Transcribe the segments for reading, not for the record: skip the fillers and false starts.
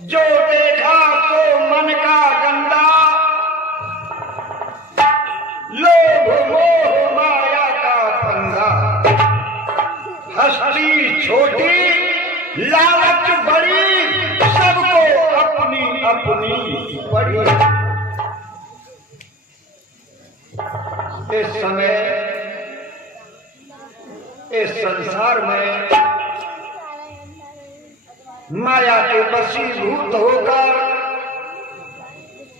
जो देखा तो मन का गंदा, लोभ मोह माया का फंदा। हस्ती छोटी लालच बड़ी, सबको अपनी अपनी बड़ी। इस समय इस संसार में माया के वशीभूत होकर,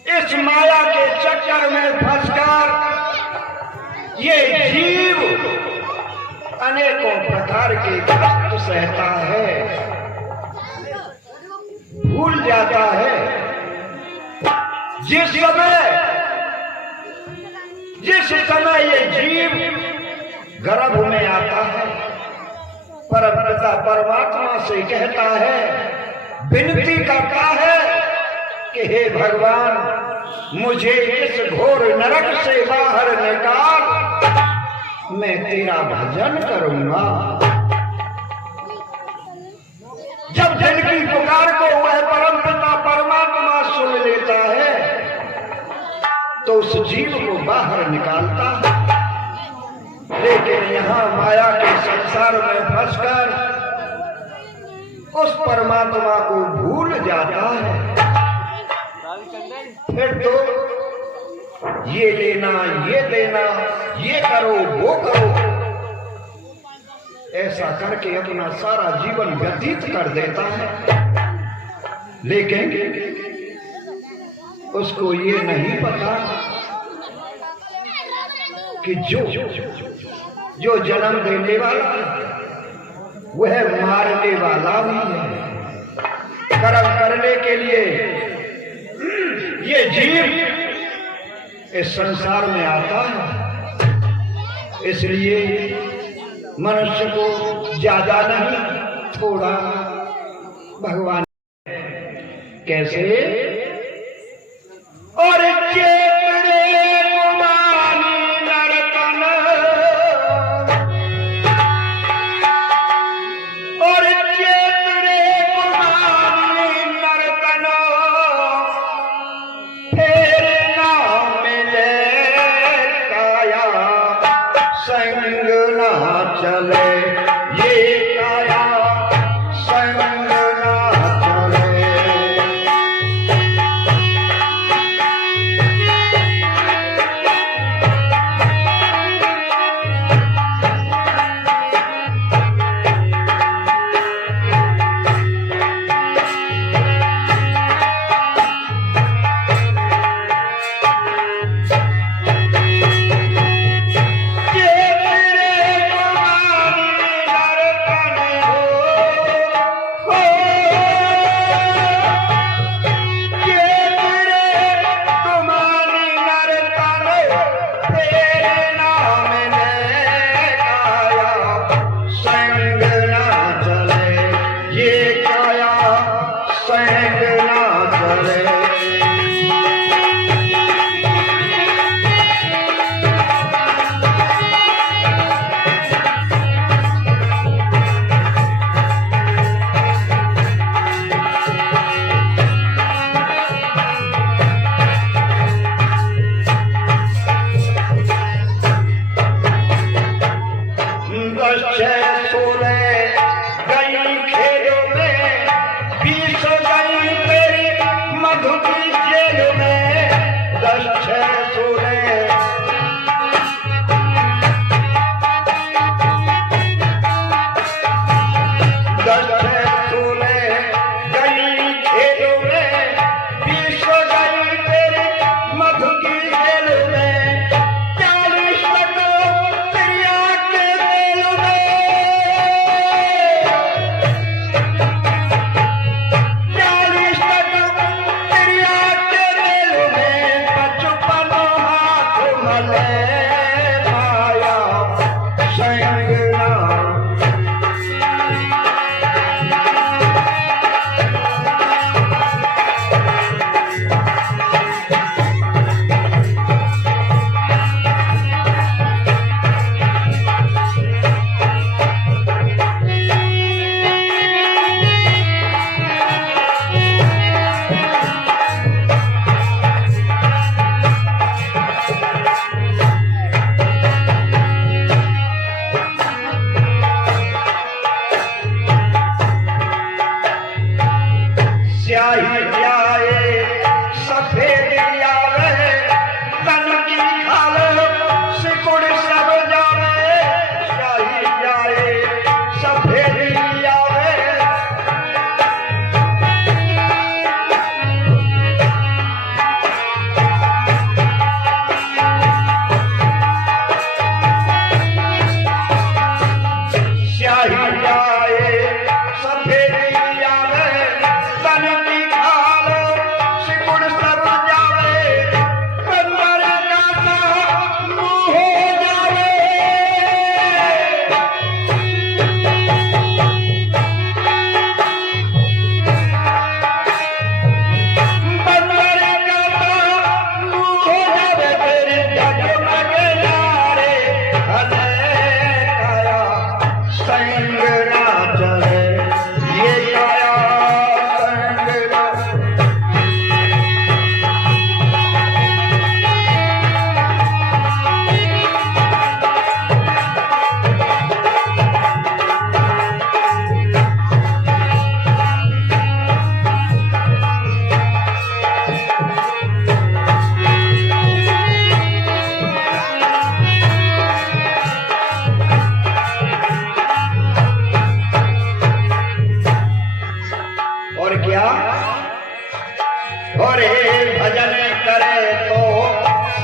इस माया के चक्कर में फंसकर ये जीव अनेकों प्रकार के कष्ट सहता है, भूल जाता है। जिस समय ये जीव गर्भ में आता है, परमपिता परमात्मा से कहता है, विनती करता है कि हे भगवान, मुझे इस घोर नरक से बाहर निकाल, मैं तेरा भजन करूंगा। जब जन की पुकार को वह परमपिता परमात्मा सुन लेता है, तो उस जीव को बाहर निकालता है। लेकिन यहाँ माया के संसार में फंसकर उस परमात्मा को भूल जाता है। फिर तो ये लेना, ये देना, ये करो, वो करो, ऐसा करके अपना सारा जीवन व्यतीत कर देता है। लेकिन उसको ये नहीं पता कि जो जन्म देने वाला वह मारने वाला भी है। कर्म करने के लिए ये जीव इस संसार में आता है। इसलिए मनुष्य को ज्यादा नहीं, थोड़ा भगवान कैसे और संग ना चले, ये काया संग ना चले।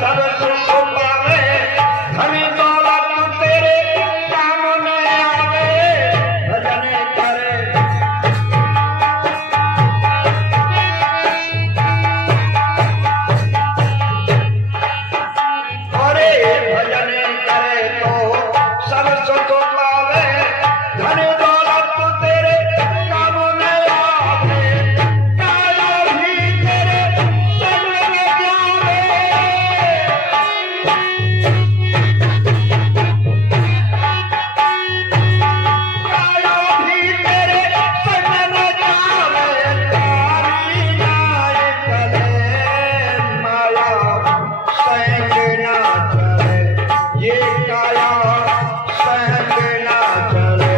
सब सुख पावे, धन दौलत तेरे काम न आवे, भजन करे अरे भजन करे तो सब सुख पावे, धन दौलत तेरे काम न आवे, काया भी तेरे संग न जावे, काया भी तेरे संग न जावे, तारी नाय चले माया संग ना चले, ये काया संग ना चले।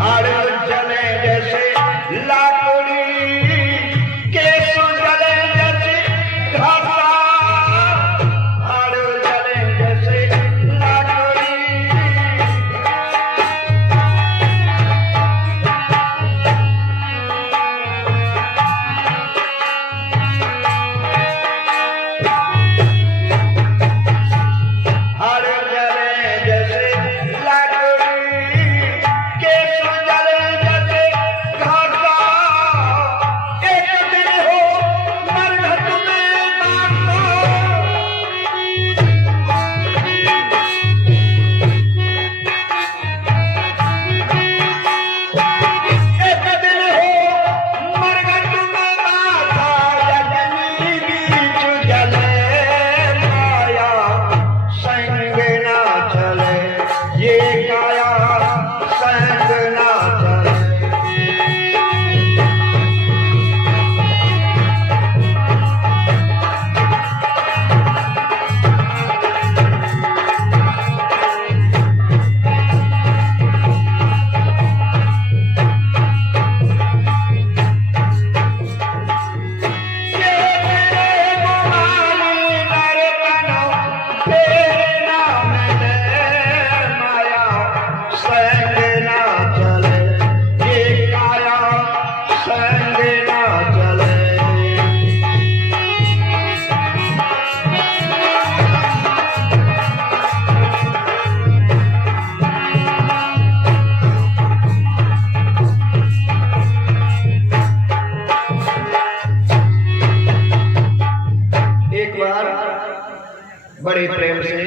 हाड़ जले जैसे लाकड़ी, केस जले जैसे घाटा, हाड़ जले जैसे लाकड़ी, हाड़ जले जैसे लाकड़ी, केस जले जैसे घाटा, एक दिन हो मरघट में बाटा, एक दिन हो मरघट में बाटा, यजनी बीच जले माया संग ना चले, ये काया संग ना चले। ये मेरे गुमानी नरकनो, तेरे नाम ले माया संग ना चले, ये काया संग ना चले। एक बार बड़े प्रेम से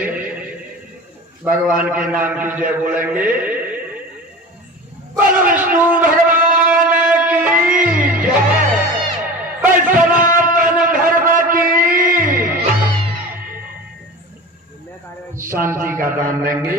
भगवान के नाम की जय बोलेंगे। बोलो विष्णु भगवान की जय, बोल सनातन धर्म की। शांति का दान देंगे।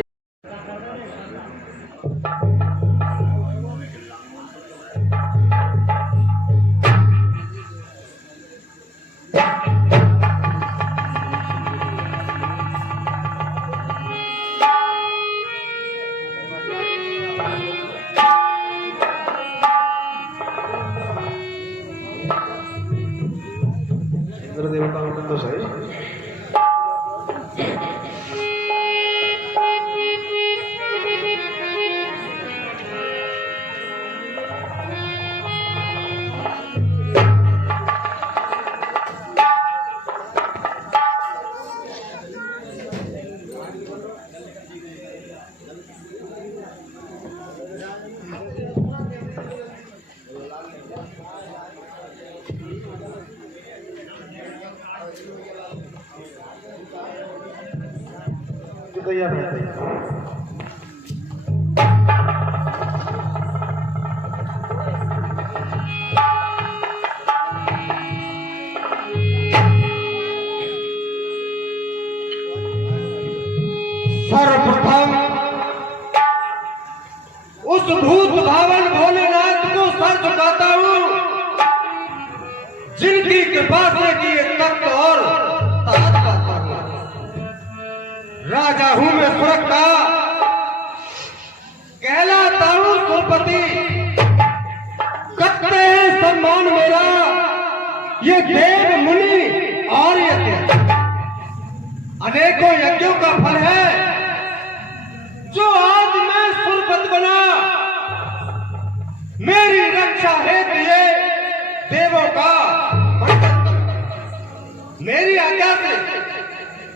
इंद्र देवता तो सही। तैयार है। सर्वप्रथम उस भूत भावन भोलेनाथ को सर झुकाता हूं जिनकी कृपा से किए तख्त और ताज का ताज। राजा हूं मैं स्वर्ग का, कहलाता हूं सुरपति, करते हैं सम्मान मेरा ये देव मुनि और यज्ञ। अनेकों यज्ञों का फल है जो आज मैं सुरपति बना। मेरी रक्षा हेतु ये देवों का मेरी आज्ञा से,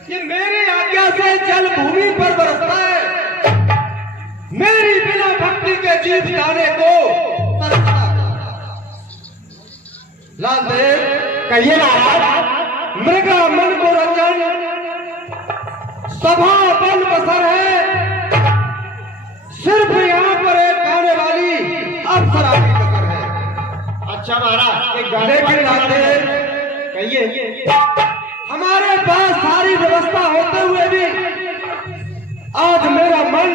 ये मेरी आज्ञा से जल भूमि पर बरसता है। मेरी बिना भक्ति के जीव जाने को तरसता है। लालदेव कहिए महाराज, मृगा मन को रंजन सभा बल बसर है। सिर्फ यहाँ पर एक गाने वाली अप्सरा की कसर है। अच्छा महाराज, एक गाने लेकिन लालदेव कहिए। हमारे पास सारी व्यवस्था होते हुए भी आज मेरा मन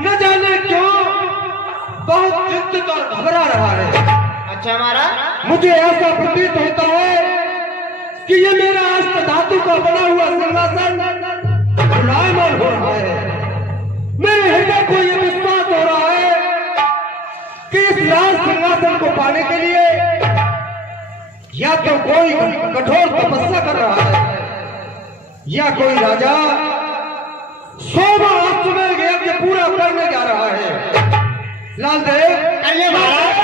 न जाने क्यों बहुत चिंतित और घबरा रहा है। अच्छा महाराज, मुझे ऐसा प्रतीत होता है कि ये मेरा अष्ट धातु का बना हुआ सिंहासन गुलायमान हो रहा है। मेरे हृदय को यह विश्वास हो रहा है कि इस राज सिंहासन को पाने के लिए या तो कोई कठोर तपस्या कर रहा है या कोई राजा 100 अश्वमेध यज्ञ पूरा करने जा रहा है। लालदेव कहिए महाराज।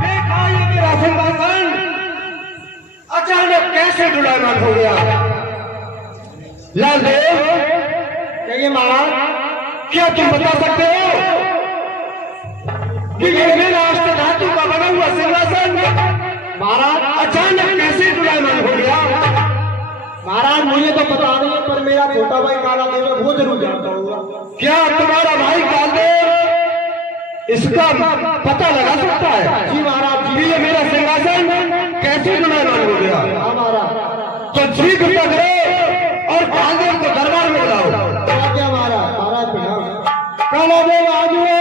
देखा ये मेरा सिंहासन अचानक कैसे डुलायमान हो गया। लालदेव कहिए महाराज। क्या तुम बता सकते हो कि ये मेरा अष्ट धातु का बना हुआ सिंहासन महाराज अचानक कैसे डुलायमान हो गया? महाराज मुझे तो पता नहीं, पर मेरा छोटा भाई काला देव है, वो जरूर जानता होगा। क्या तुम्हारा भाई कालदेव इसका पता लगा सकता है? जी महाराज जी। कि ये मेरा सिंहासन कैसे डुलायमान हो गया? हाँ महाराज। तो शीघ्र करो और कालदेव को दरबार में बुलाओ। क्या महाराज? महाराज प्रणाम। कालादेव आ जाओ।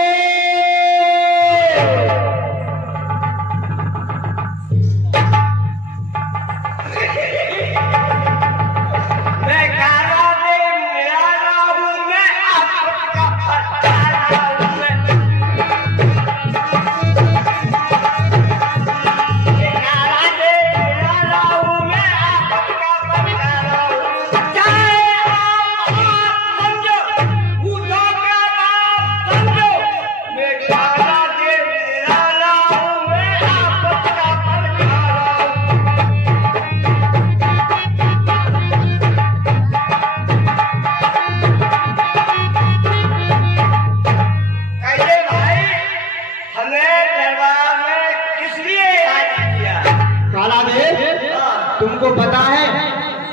तुमको पता है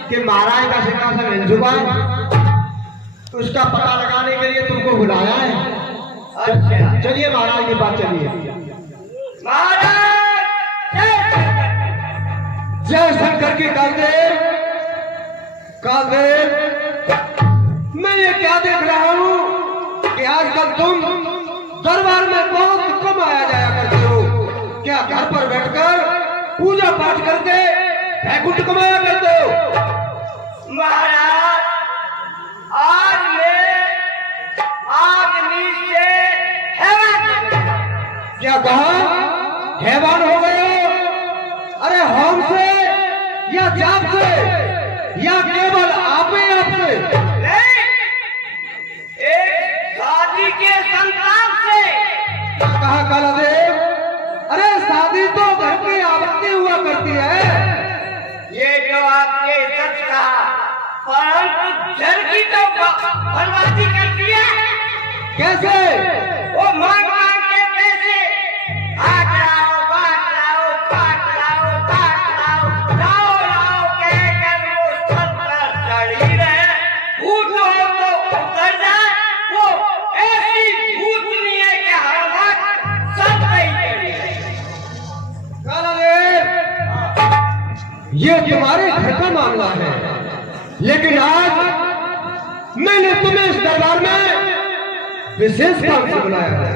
कि महाराज का सिंहासन हिल चुका है, तो उसका पता लगाने के लिए तुमको बुलाया है। अच्छा चलिए महाराज के पास चलिए। महाराज जय शंकर की कालदेव। कालदेव मैं ये क्या देख रहा हूँ कि आजकल तुम दरबार में बहुत कम आया जाया करते हो। क्या घर पर बैठकर पूजा पाठ करके बैकुंठ कमाया करते हो? महाराज आज मैं आदमी से हैवान। क्या कहा? हैवान हो गए हो? अरे होम से या जाप से या केवल आप ही आपसे? नहीं, एक शादी के संतान से। क्या कहा कालादेव? अरे शादी तो घर की आवृत्ति हुआ करती है। ये जो आपने सच कहा, परंतु जल की तो बर्बादी करती है। कैसे? वो मांग मांग के पैसे काट लाओ, बांट लाओ, काट लाओ, काट लाओ, लाओ लाओ कहकर वो सब पर चढ़ी रहे। भूत हो तो उतर जाए, वो ऐसी भूतनी है कि हर वक्त सब पे ही चढ़ी रहे। कालादेव ये तुम्हारे घर का मामला है, लेकिन आज मैंने तुम्हें इस दरबार में विशेष काम से बुलाया है।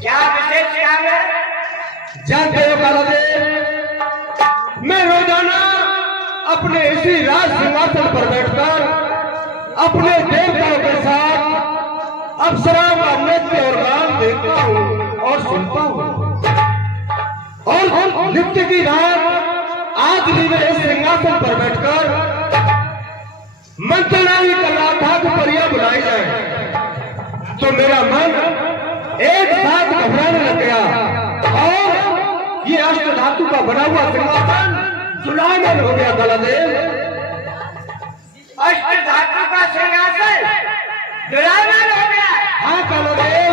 क्या विशेष काम है? जानते हो कालादेव, मैं रोजाना अपने इसी राज सिंहासन पर बैठकर अपने देवताओं के साथ अप्सराओं का नृत्य और गान देखता हूँ और सुनता हूँ। और नृत्य की रात आज भी मैं इस सिंहासन पर बैठकर मंत्रणा ही कर रहा था कि परियां बुलाई जाए, तो मेरा मन एक साथ घबराने लग गया और ये अष्ट धातु का बना हुआ सिंहासन सुलायमान हो गया। कालादेव, अष्ट धातु का सिंहासन दुलायमान हो गया। हाँ कालादेव,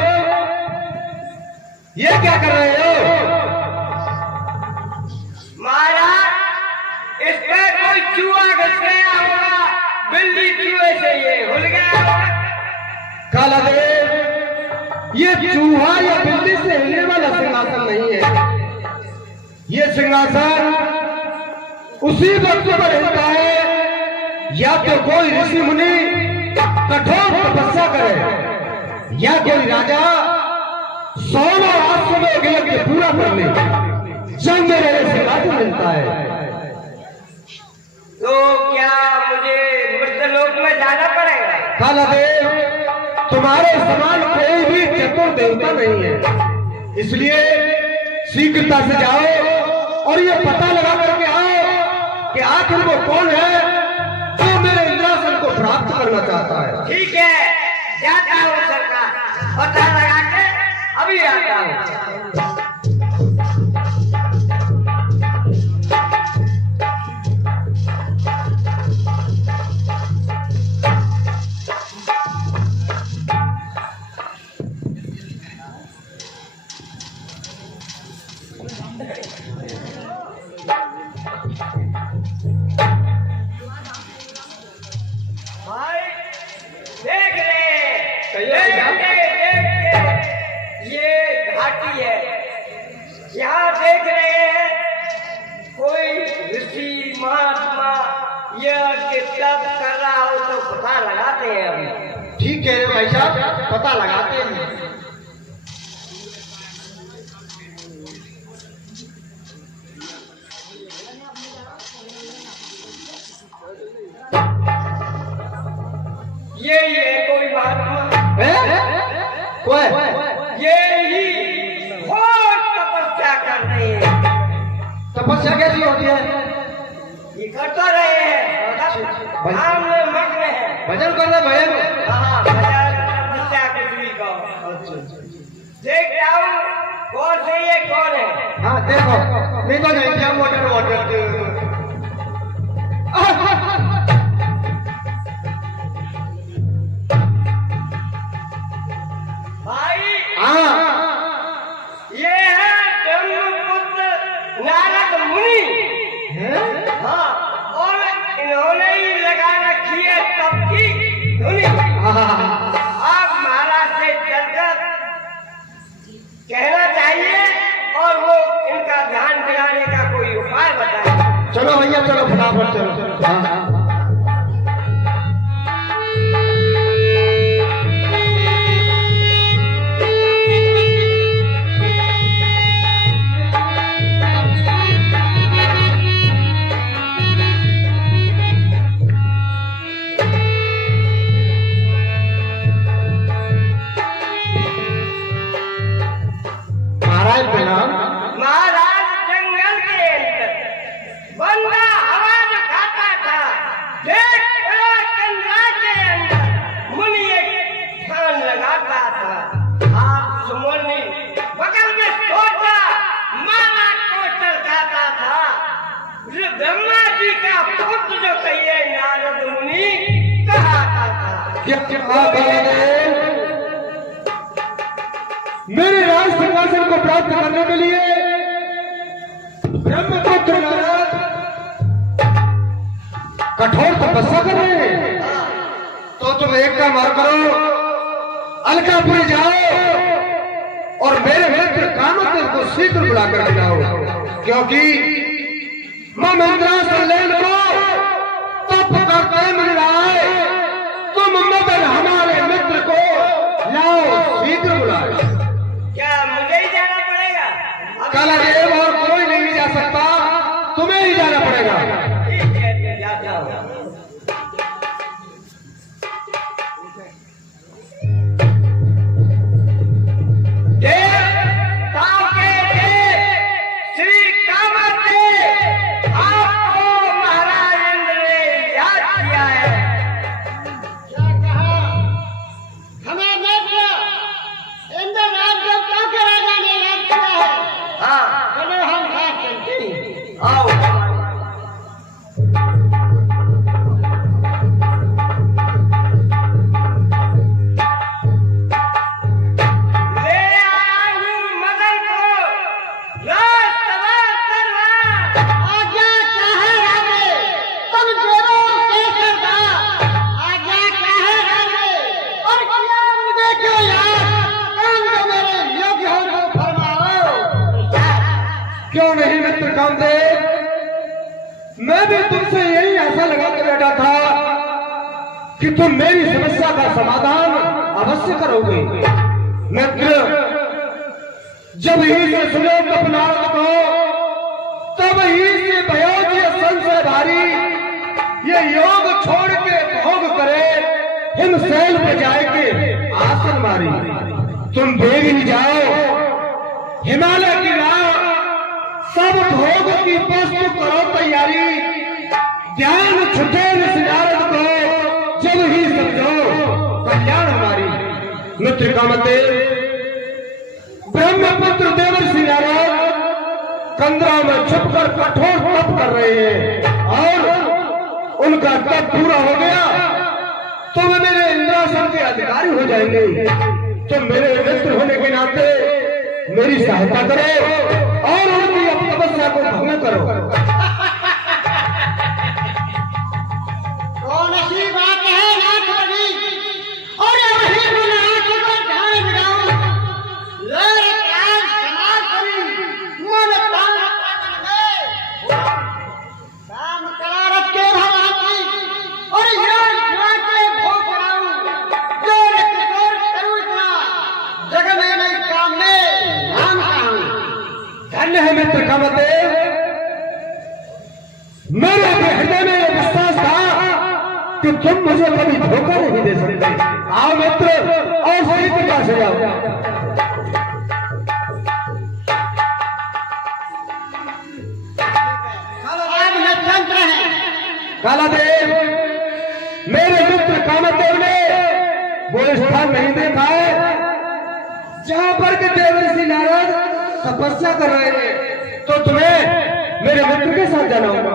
ये क्या कर रहे हो? महाराज, इस पे कोई चूहा घुस गया होगा, बिल्ली चूहे से ये हुल गया होगा। कालादेव, ये चूहा या बिल्ली से हिलने वाला सिंहासन नहीं है। ये सिंहासन उसी वक्त पर हिलता है या तो कोई ऋषि मुनि कठोर तपस्या करे या कोई राजा 100 आश्रमों के यज्ञ पूरा कर ले, जब मेरे सिंहासन मिलता है। तो क्या मुझे मृतलोक में जाना पड़ेगा? कालादेव, तुम्हारे समान कोई भी चतुर देवता नहीं है, इसलिए शीघ्रता से जाओ और ये पता लगा करके आओ कि आखिर वो कौन है जो मेरे इंद्रासन को प्राप्त करना चाहता है। ठीक है, जाता हूँ सरकार, पता लगा के अभी आता हूँ। भाई देख ये घाटी है, यहाँ देख रहे हैं कोई ऋषि महात्मा यज्ञ तप कर रहा हो तो पता लगाते हैं। अभी ठीक कह रहे हो भाई साहब, पता लगाते हैं। यही है कोई महात्मा, कोई यही घोर तपस्या कर रहे हैं। तपस्या कैसी होती है? ये कर तो रहे हैं, काम में मग्न है। भजन कर रहे भजन। हाँ, भजन तपस्या कुछ भी कहो। देख जाओ कौन से ये कौन है। हाँ देखो, नहीं तो नहीं क्या मोटर वाटर भाई हाँ ये है ब्रह्मपुत्र नारद मुनि। हाँ, और इन्होंने ही लगा रखी है तप की धुनी। आप महाराज से चलकर कहना चाहिए और वो इनका ध्यान दिलाने का कोई उपाय बताए। चलो भैया, चलो फटाफट चलो। हाँ महाराज जंगल के अंदर बंदा हवा में खाता था, देख कंधा के अंदर मुनि एक ध्यान लगाता था। आप सुमोनी बगल में सोचा माला कोटर खाता था। ब्रह्मा जी का पुत्र जो कहिए नारद मुनि कहा था। मेरे राज सिंहासन को प्राप्त करने के लिए ब्रह्मपुत्र नारद कठोर तपस्या कर रहे हैं। तो तुम एक काम और करो, अलकापुरी जाओ और मेरे मित्र कामदेव को शीघ्र बुला कर लाओ, क्योंकि मैं इंद्रासन लेने को तप करते मिल रहा है। तुम मदन हमारे मित्र को लाओ, शीघ्र बुलाओ। क्या मुझे ही जाना पड़ेगा? कालादेव और कोई नहीं जा सकता, तुम्हें ही जाना पड़ेगा। ठीक है, तो जाता हूँ। क्यों नहीं मित्र कामदेव, मैं भी तुमसे यही आशा लगा के बैठा था कि तुम मेरी समस्या का समाधान अवश्य करोगे। मित्र, जब ही से सुनो कपनाथ को, तब ही से भयोज्य संशय भारी, ये योग छोड़ के भोग करे, हिमशैल पे जाए के आसन मारी। तुम भेग ही जाओ हिमालय की राह, सब भोग की वस्तु करो तैयारी, ज्ञान छुटे नारद को, जब ही समझो कल्याण हमारी। मित्र कामदेव, ब्रह्मपुत्र देवर्षि नारद कंदरा में छुपकर कठोर तप कर रहे हैं, और उनका तप पूरा हो गया तो वे मेरे इंद्रासन के अधिकारी हो जाएंगे। तो मेरे मित्र होने के नाते मेरी सहायता करो और उनकी तपस्या को भंग करो। कौन सी बात है ना छोड़ी, और वही मन आंख पर ध्यान लगाऊं, लड़ काल समाज करी, मन प्राण काम करारत के भवानी, और योग जुआ के भोग कराऊं, जो रखोर करूं इतना, जग में नहीं काम में नाम कहूं। धन्य है मित्र कामदेव, मेरे हृदय में यह विश्वास था कि तुम मुझे कभी धोखा नहीं दे सकते। आओ मित्र, और सही प्रकार से जाओ। आज नक्षत्र है। कालादेव, मेरे मित्र कामदेव ने वो स्थान नहीं देखा है जहां पर के देवर्षि नारद तपस्या कर रहे हैं, तो तुम्हें मेरे मित्र के साथ जाना होगा।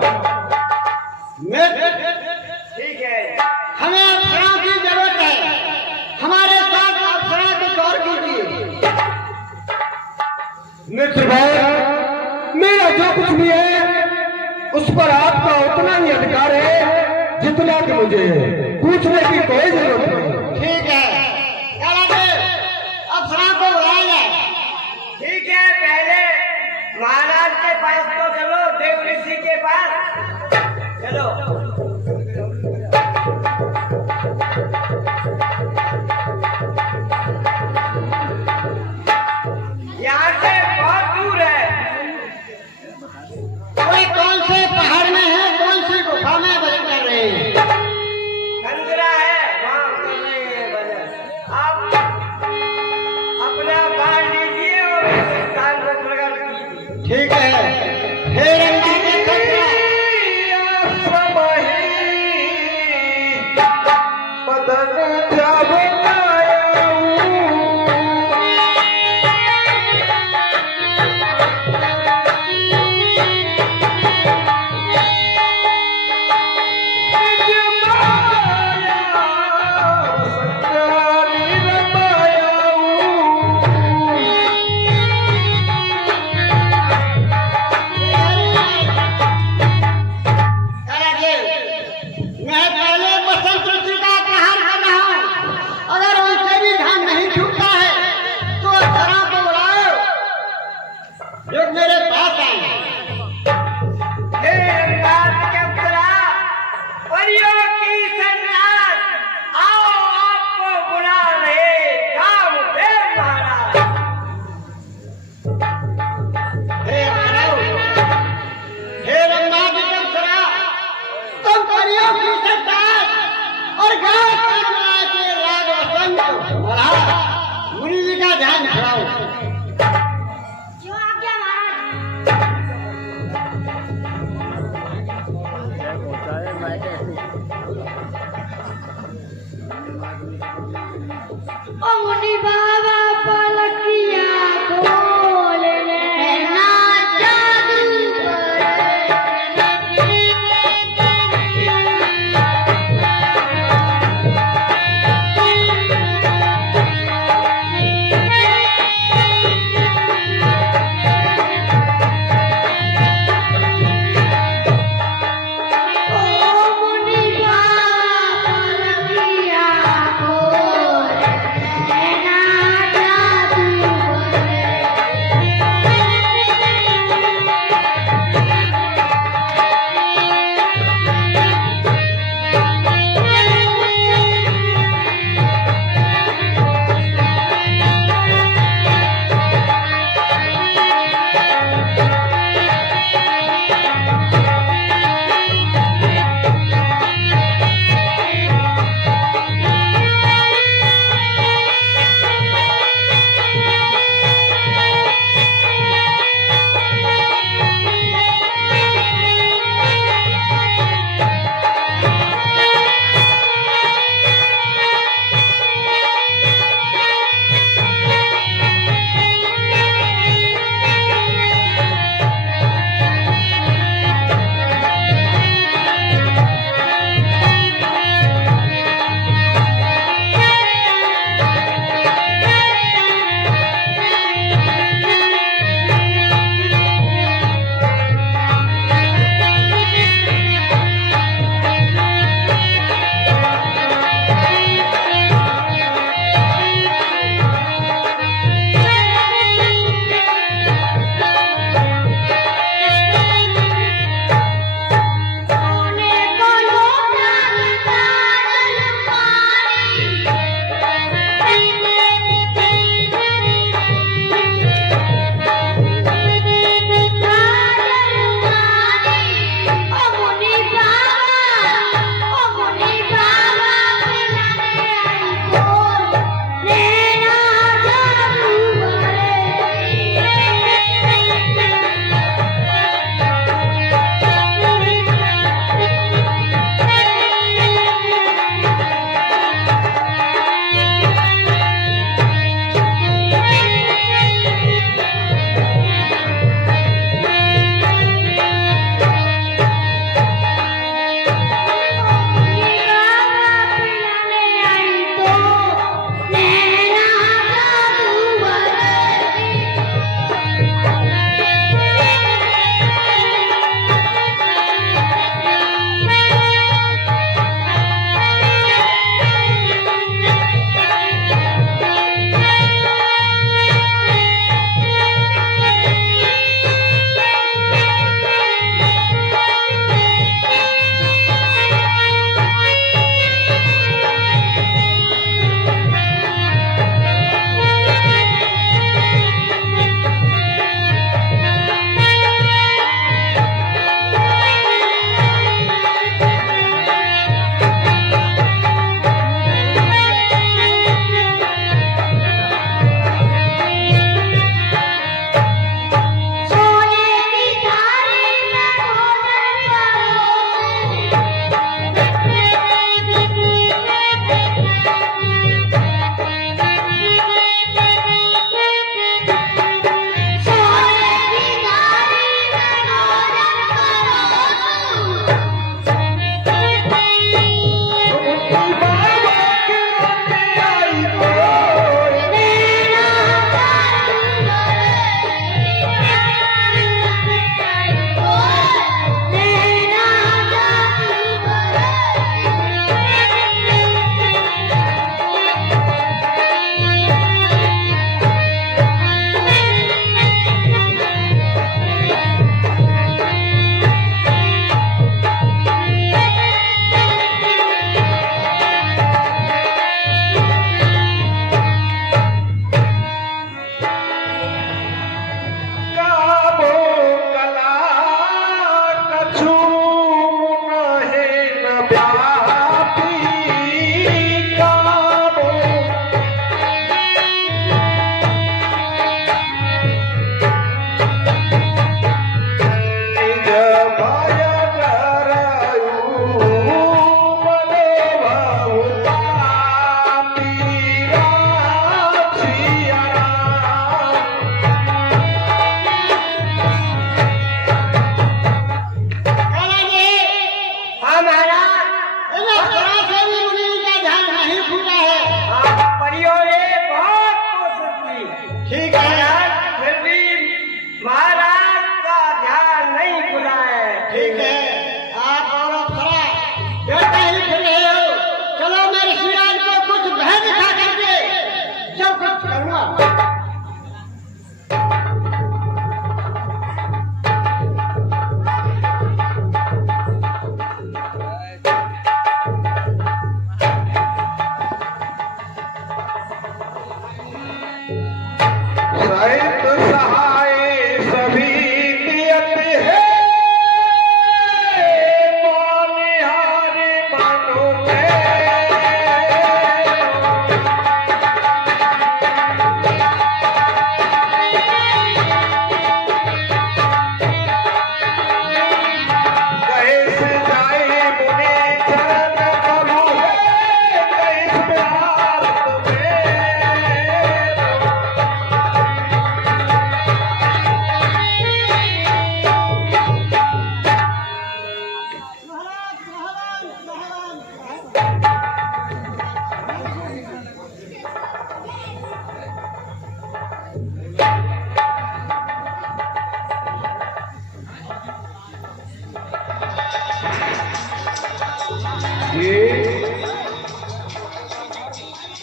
ठीक है, हमें अप्सरा की जरूरत है, हमारे साथ अप्सरा कुछ और कीजिए। मित्र भाई, मेरा जो कुछ भी है उस पर आपका उतना ही अधिकार है जितना कि मुझे है, पूछने की कोई जरूरत नहीं। ठीक है, अप्सरा को बुलाया जाए। ठीक है, पहले महाराज के पास तो चलो, देव ऋषि के पास चलो। यहाँ से बहुत दूर है। कोई कौन से पहाड़ में है, कौन सी गुफा में भजन कर रहे हैं? खंजरा है, वहाँ कर रहे हैं भजन। आप अपना बाण लीजिए और स्थान को प्रकट कीजिए। ठीक है, हे रंगाने खंजरा,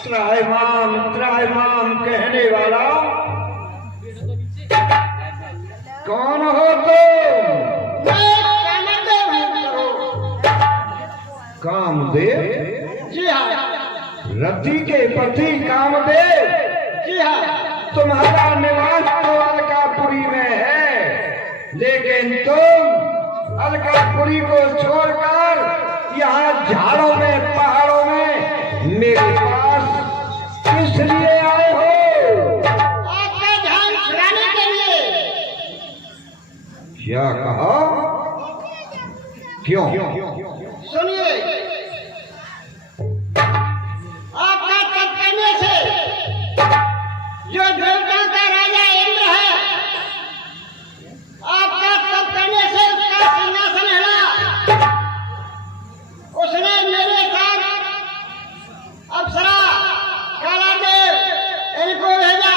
त्राहिमाम कहने वाला कौन हो तुम? कामदेव? जी हाँ। रति के पति कामदेव? जी हाँ। तुम्हारा निवास तो अलकापुरी में है, लेकिन तुम अलकापुरी को छोड़कर यहाँ झाड़ों में पहाड़ों में मेरे पास किस लिए आए हो? आपका ध्यान छुड़ाने के लिए। क्या कहा? क्यों? सुनिए, आपका तप करने से जो देवताओं का राजा इंद्र है, आपका तप करने से उसका सिंहासन हिला। उसने मेरे साथ अप्सरा कालादेव इनको भेजा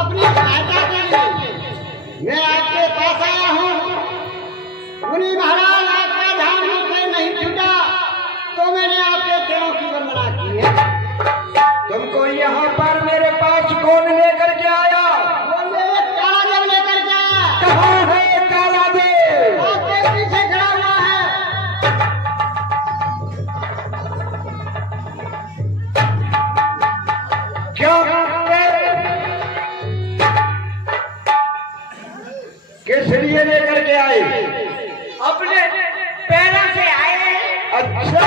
अपनी सहायता के लिए। मैं आपके पास आया हूँ। मुनि महाराज, आपका ध्यान मुझसे नहीं छूटा तो मैंने आपके चरणों की वंदना की है। तुमको यहाँ पर मेरे पास कौन लेकर के आया? वो मेरे कालादेव लेकर के आया। कहाँ है कालादेव? आपके पीछे खड़ा हुआ है। क्या? किस लिए लेकर के आए? अपने पैरों से आए हैं। अच्छा,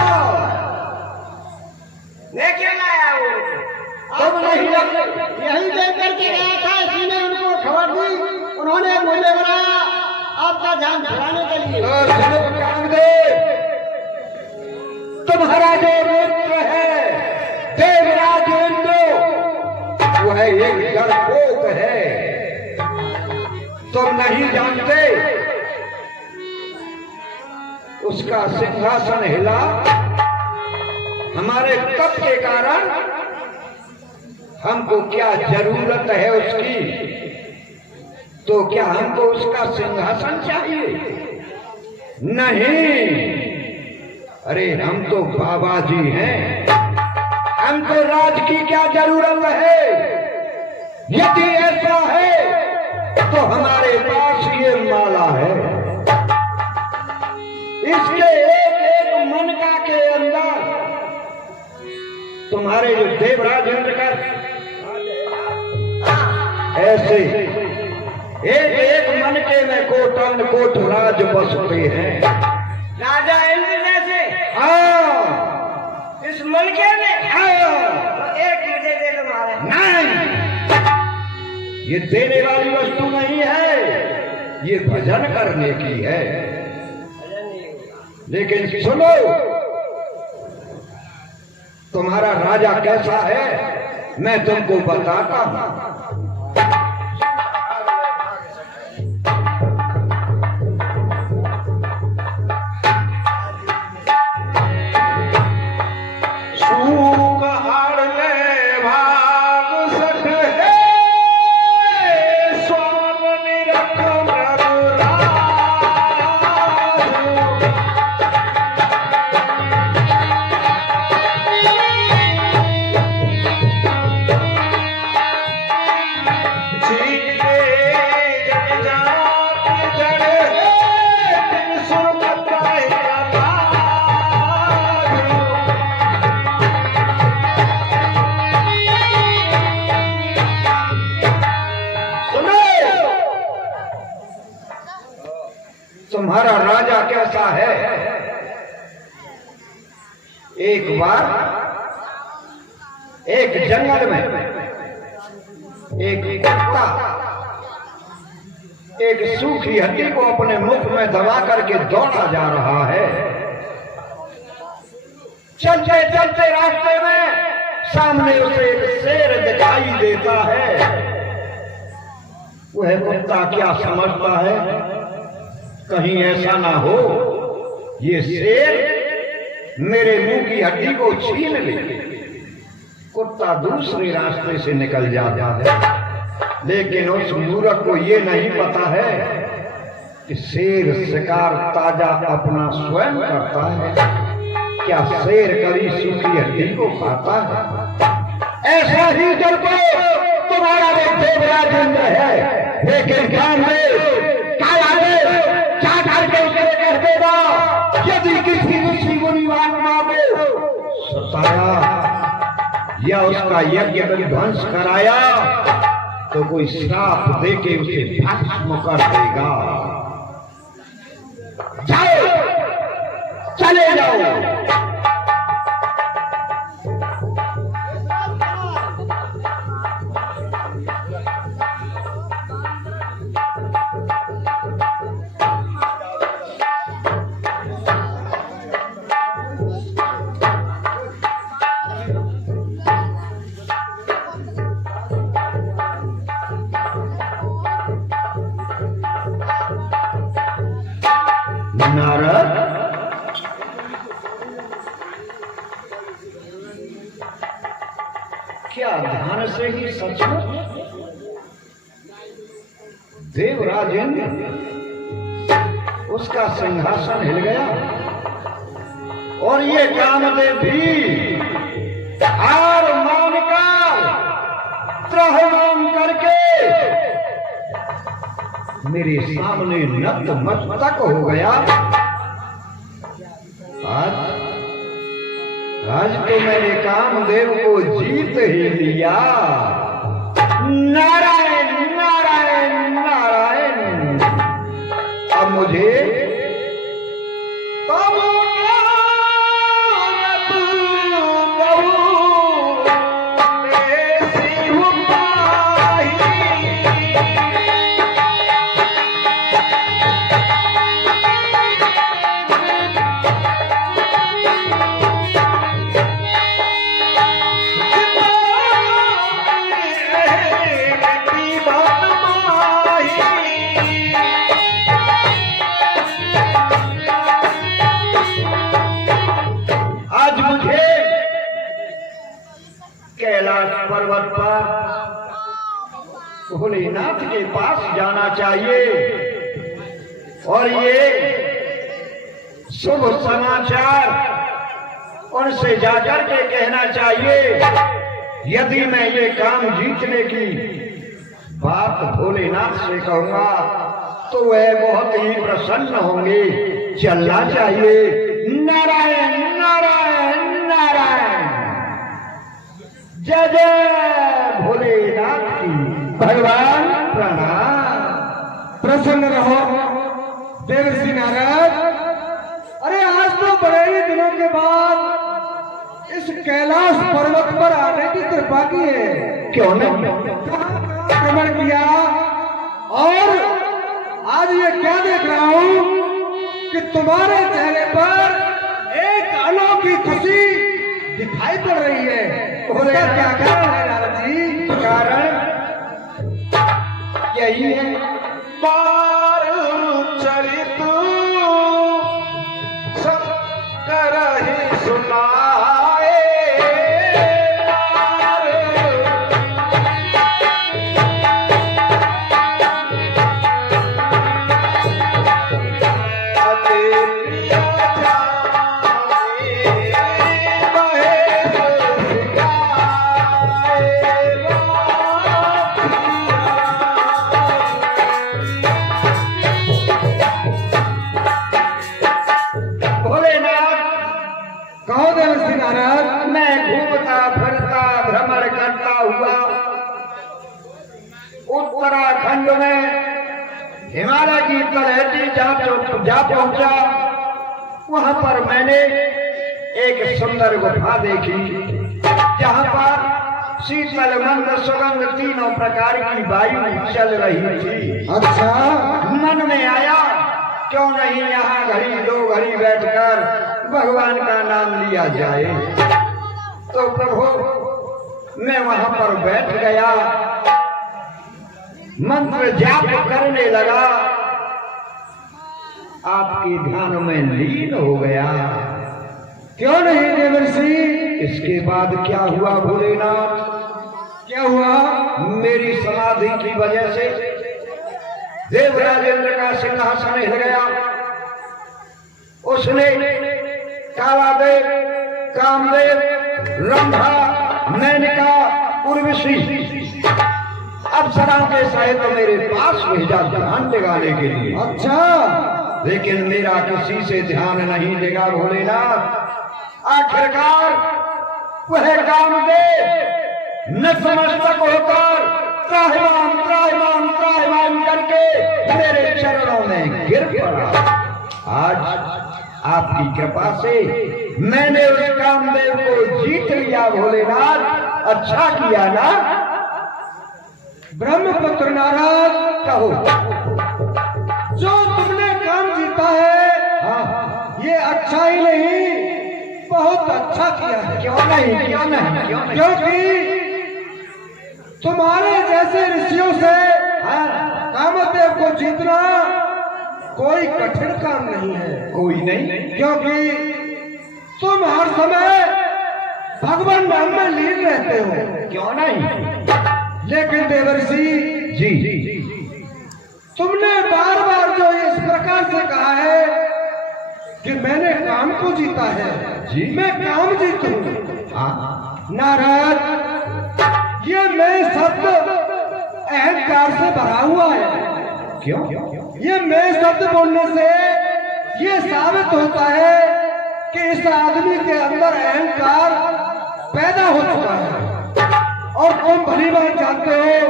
मैं क्यों लाया हूँ? तुम नहीं यही देख करके गया था, इसी ने उनको खबर दी। उन्होंने मुझे बनाया आपका ध्यान छुड़ाने के लिए। सुनो कामदेव, तुम्हारा जो मित्र है देवराज इंद्र, वो है एक डरपोक है। तुम नहीं जानते, उसका सिंहासन हिला हमारे तप के कारण। हमको क्या जरूरत है उसकी? तो क्या हमको उसका सिंहासन चाहिए? नहीं, अरे हम तो बाबा जी हैं, हमको राज की क्या जरूरत है? यदि ऐसा है तो हमारे पास ये माला है। इसके एक एक मनका के अंदर तुम्हारे जो देवराज इंद्र का ऐसे एक एक मनके में कोटन कोट राज बसते हैं। राजा इंद्र जैसे हाँ, इस मनके में हाँ। एक मुझे दे दो महाराज। नहीं, ये देने वाली वस्तु नहीं है, ये भजन करने की है। लेकिन सुनो, तुम्हारा राजा कैसा है मैं तुमको बताता हूं। तुम्हारा राजा कैसा है? एक बार एक जंगल में एक कुत्ता एक सूखी हड्डी को अपने मुख में दबा करके दौड़ा जा रहा है। चलते चलते रास्ते में सामने उसे एक शेर दिखाई देता है। वह कुत्ता क्या समझता है, कहीं ऐसा ना हो ये शेर मेरे मुंह की हड्डी को छीन ले। कुत्ता दूसरे रास्ते से निकल जाता है, लेकिन उस मूर्ख को ये नहीं पता है कि शेर शिकार ताजा अपना स्वयं करता है, क्या शेर कभी सूखी हड्डी को खाता है? ऐसा ही डरपो तुम्हारा वो देवराज इंद्र है, लेकिन ध्यान दे काया दे क्या करके उसे कह देगा, यदि किसी ऋषि मुनिवात्मा को सताया या उसका यज्ञ विध्वंस कराया तो कोई श्राप देके उसे भस्म कर देगा। जाओ, चले जाओ। नारद, क्या ध्यान से ही सचमुच देवराज इंद्र उसका सिंहासन हिल गया और ये कामदेव भी हार मानकर त्रहमान करके मेरे सामने नतमस्तक हो गया। आज तो मैंने कामदेव को जीत ही लिया। नारायण नारायण नारायण। अब मुझे कैलाश पर्वत पर भोलेनाथ के पास जाना चाहिए और ये शुभ समाचार उनसे जाकर के कहना चाहिए। यदि मैं ये काम जीतने की बात भोलेनाथ से कहूंगा तो वह बहुत ही प्रसन्न होंगे। चलना चाहिए। नारायण नारायण नारायण। जय जय भोलेनाथ की। भगवान प्रणाम। प्रसन्न रहो देवर्षि नारद। अरे आज तो बड़े ही दिनों के बाद इस कैलाश पर्वत पर आने की कृपा की है। क्यों नहीं? आक्रमण किया और आज ये क्या देख रहा हूँ कि तुम्हारे चेहरे पर एक अनोखी खुशी दिखाई पड़ रही है। उसका क्या कारण है नारद जी? कारण यही है पार चरित शंकर ही सुनाए। मैं घूमता फिरता भ्रमण करता हुआ उत्तराखंड में हिमालय की तलहटी जा पहुंचा। वहां पर मैंने एक सुंदर गुफा देखी जहां पर शीतल मंद सुगंध तीनों प्रकार की वायु चल रही थी। अच्छा, मन में आया क्यों नहीं यहाँ घड़ी दो घड़ी बैठकर भगवान का नाम लिया जाए। तो प्रभु मैं वहां पर बैठ गया, मंत्र जाप करने लगा, आपके ध्यान में लीन हो गया। क्यों नहीं देवर्षि? इसके बाद क्या हुआ भोलेनाथ? क्या हुआ? मेरी समाधि की वजह से देवराजेंद्र का सिंहासन हिल गया। उसने कालादेव, कामदेव, रंभा, मेनका, उर्वशी अप्सरा के सहित मेरे पास भेजा ध्यान जगाने के लिए। अच्छा, लेकिन मेरा किसी से ध्यान नहीं देगा भोलेनाथ। आखिरकार वह कामदेव नतमस्तक होकर त्राहिमाम त्राहिमाम त्राहिमाम करके मेरे चरणों में गिर पड़ा। आज आपकी कृपा से मैंने उस कामदेव को जीत लिया भोलेनाथ। अच्छा किया ना? ब्रह्मपुत्र नारद, कहो। जो तुमने काम जीता है, हाँ, ये अच्छा ही नहीं, बहुत अच्छा किया है। क्यों नहीं, क्यों नहीं, क्यों नहीं? क्योंकि तुम्हारे जैसे ऋषियों से कामदेव को जीतना कोई कठिन काम नहीं है। कोई नहीं। क्योंकि तुम हर समय भगवान नाम में लीन रहते हो। क्यों नहीं? लेकिन देवर्षि जी, तुमने बार बार जो इस प्रकार से कहा है कि मैंने काम को जीता है, जी, मैं काम जीतूं। हाँ, नारद, ये मैं शब्द अहंकार से भरा हुआ है। क्यों? ये मैं शब्द बोलने से ये साबित होता है कि इस आदमी के अंदर अहंकार पैदा हो चुका है। और तुम भली बात जानते हो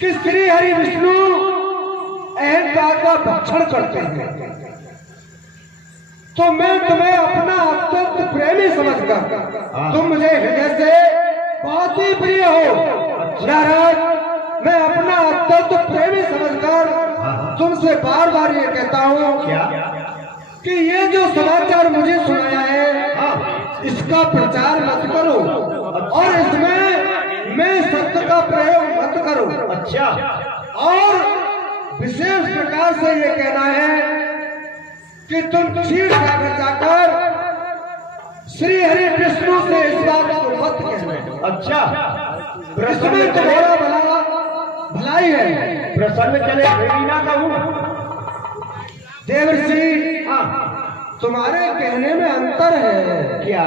कि श्री हरि विष्णु अहंकार का भक्षण करते हैं। तो मैं तुम्हें अपना अत्यंत प्रेमी समझकर, तुम मुझे हृदय से बहुत ही प्रिय हो नारद, मैं अपना अत्यंत प्रेमी समझकर तुमसे बार बार ये कहता हूँ क्या? कि ये जो समाचार मुझे सुनाया है, इसका प्रचार मत करो और इसमें मैं सत्य का प्रयोग मत करो। अच्छा, और विशेष प्रकार से ये कहना है कि तुम क्षीर सागर जाकर श्री हरि विष्णु से इस बात को मत कहना। अच्छा, इसमें तुम्हारा भलाई है। प्रसन्न चले मेरी ना कहूँ। देवर्षि, हाँ, तुम्हारे कहने में अंतर है क्या?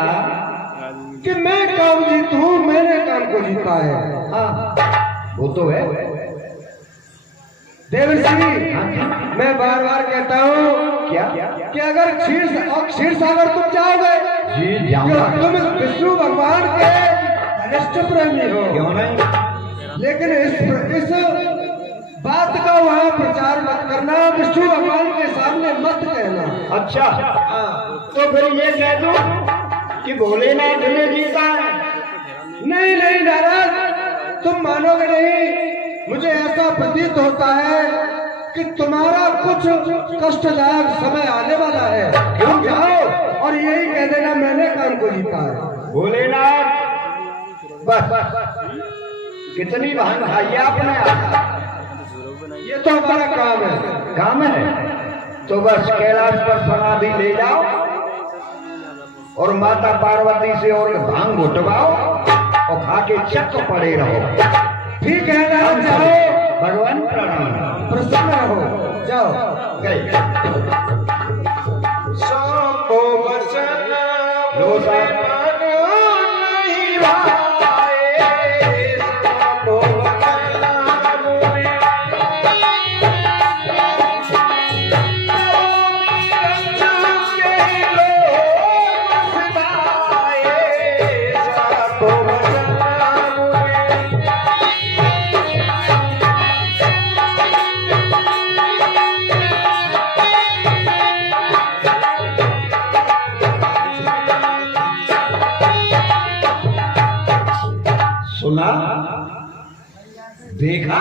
कि मैं काम जीत हूँ, मैंने काम को जीता है। हाँ, वो तो है। देवर्षि, मैं बार बार कहता हूँ क्या? कि अगर क्षीर सागर तुम जाओगे, जी, जाऊंगा। तुम विष्णु भगवान के घनिष्ठ प्रेमी हो। क्यों नहीं? लेकिन इस बात का वहाँ प्रचार मत करना, विष्णु भगवान के सामने मत कहना। अच्छा, तो फिर ये कह दूं कि भोलेनाथ ने जीता है? नहीं नहीं नारद, तुम मानोगे नहीं। मुझे ऐसा प्रतीत होता है कि तुम्हारा कुछ कष्टदायक समय आने वाला है। क्यों? जाओ और यही कह देना मैंने काम को जीता है। भोलेनाथ, बस कितनी बहन खाई आपने? ये तो हमारा काम है। काम है तो बस कैलाश पर समाधि ले जाओ और माता पार्वती से और भांग घुटवाओ और खा के चक पड़े रहो। ठीक है नारद, जाओ। भगवान प्रणाम। प्रसन्न रहो, जाओ। गए सबको वचन लो साहब। नहीं भाए, सबको वचन सुना, देखा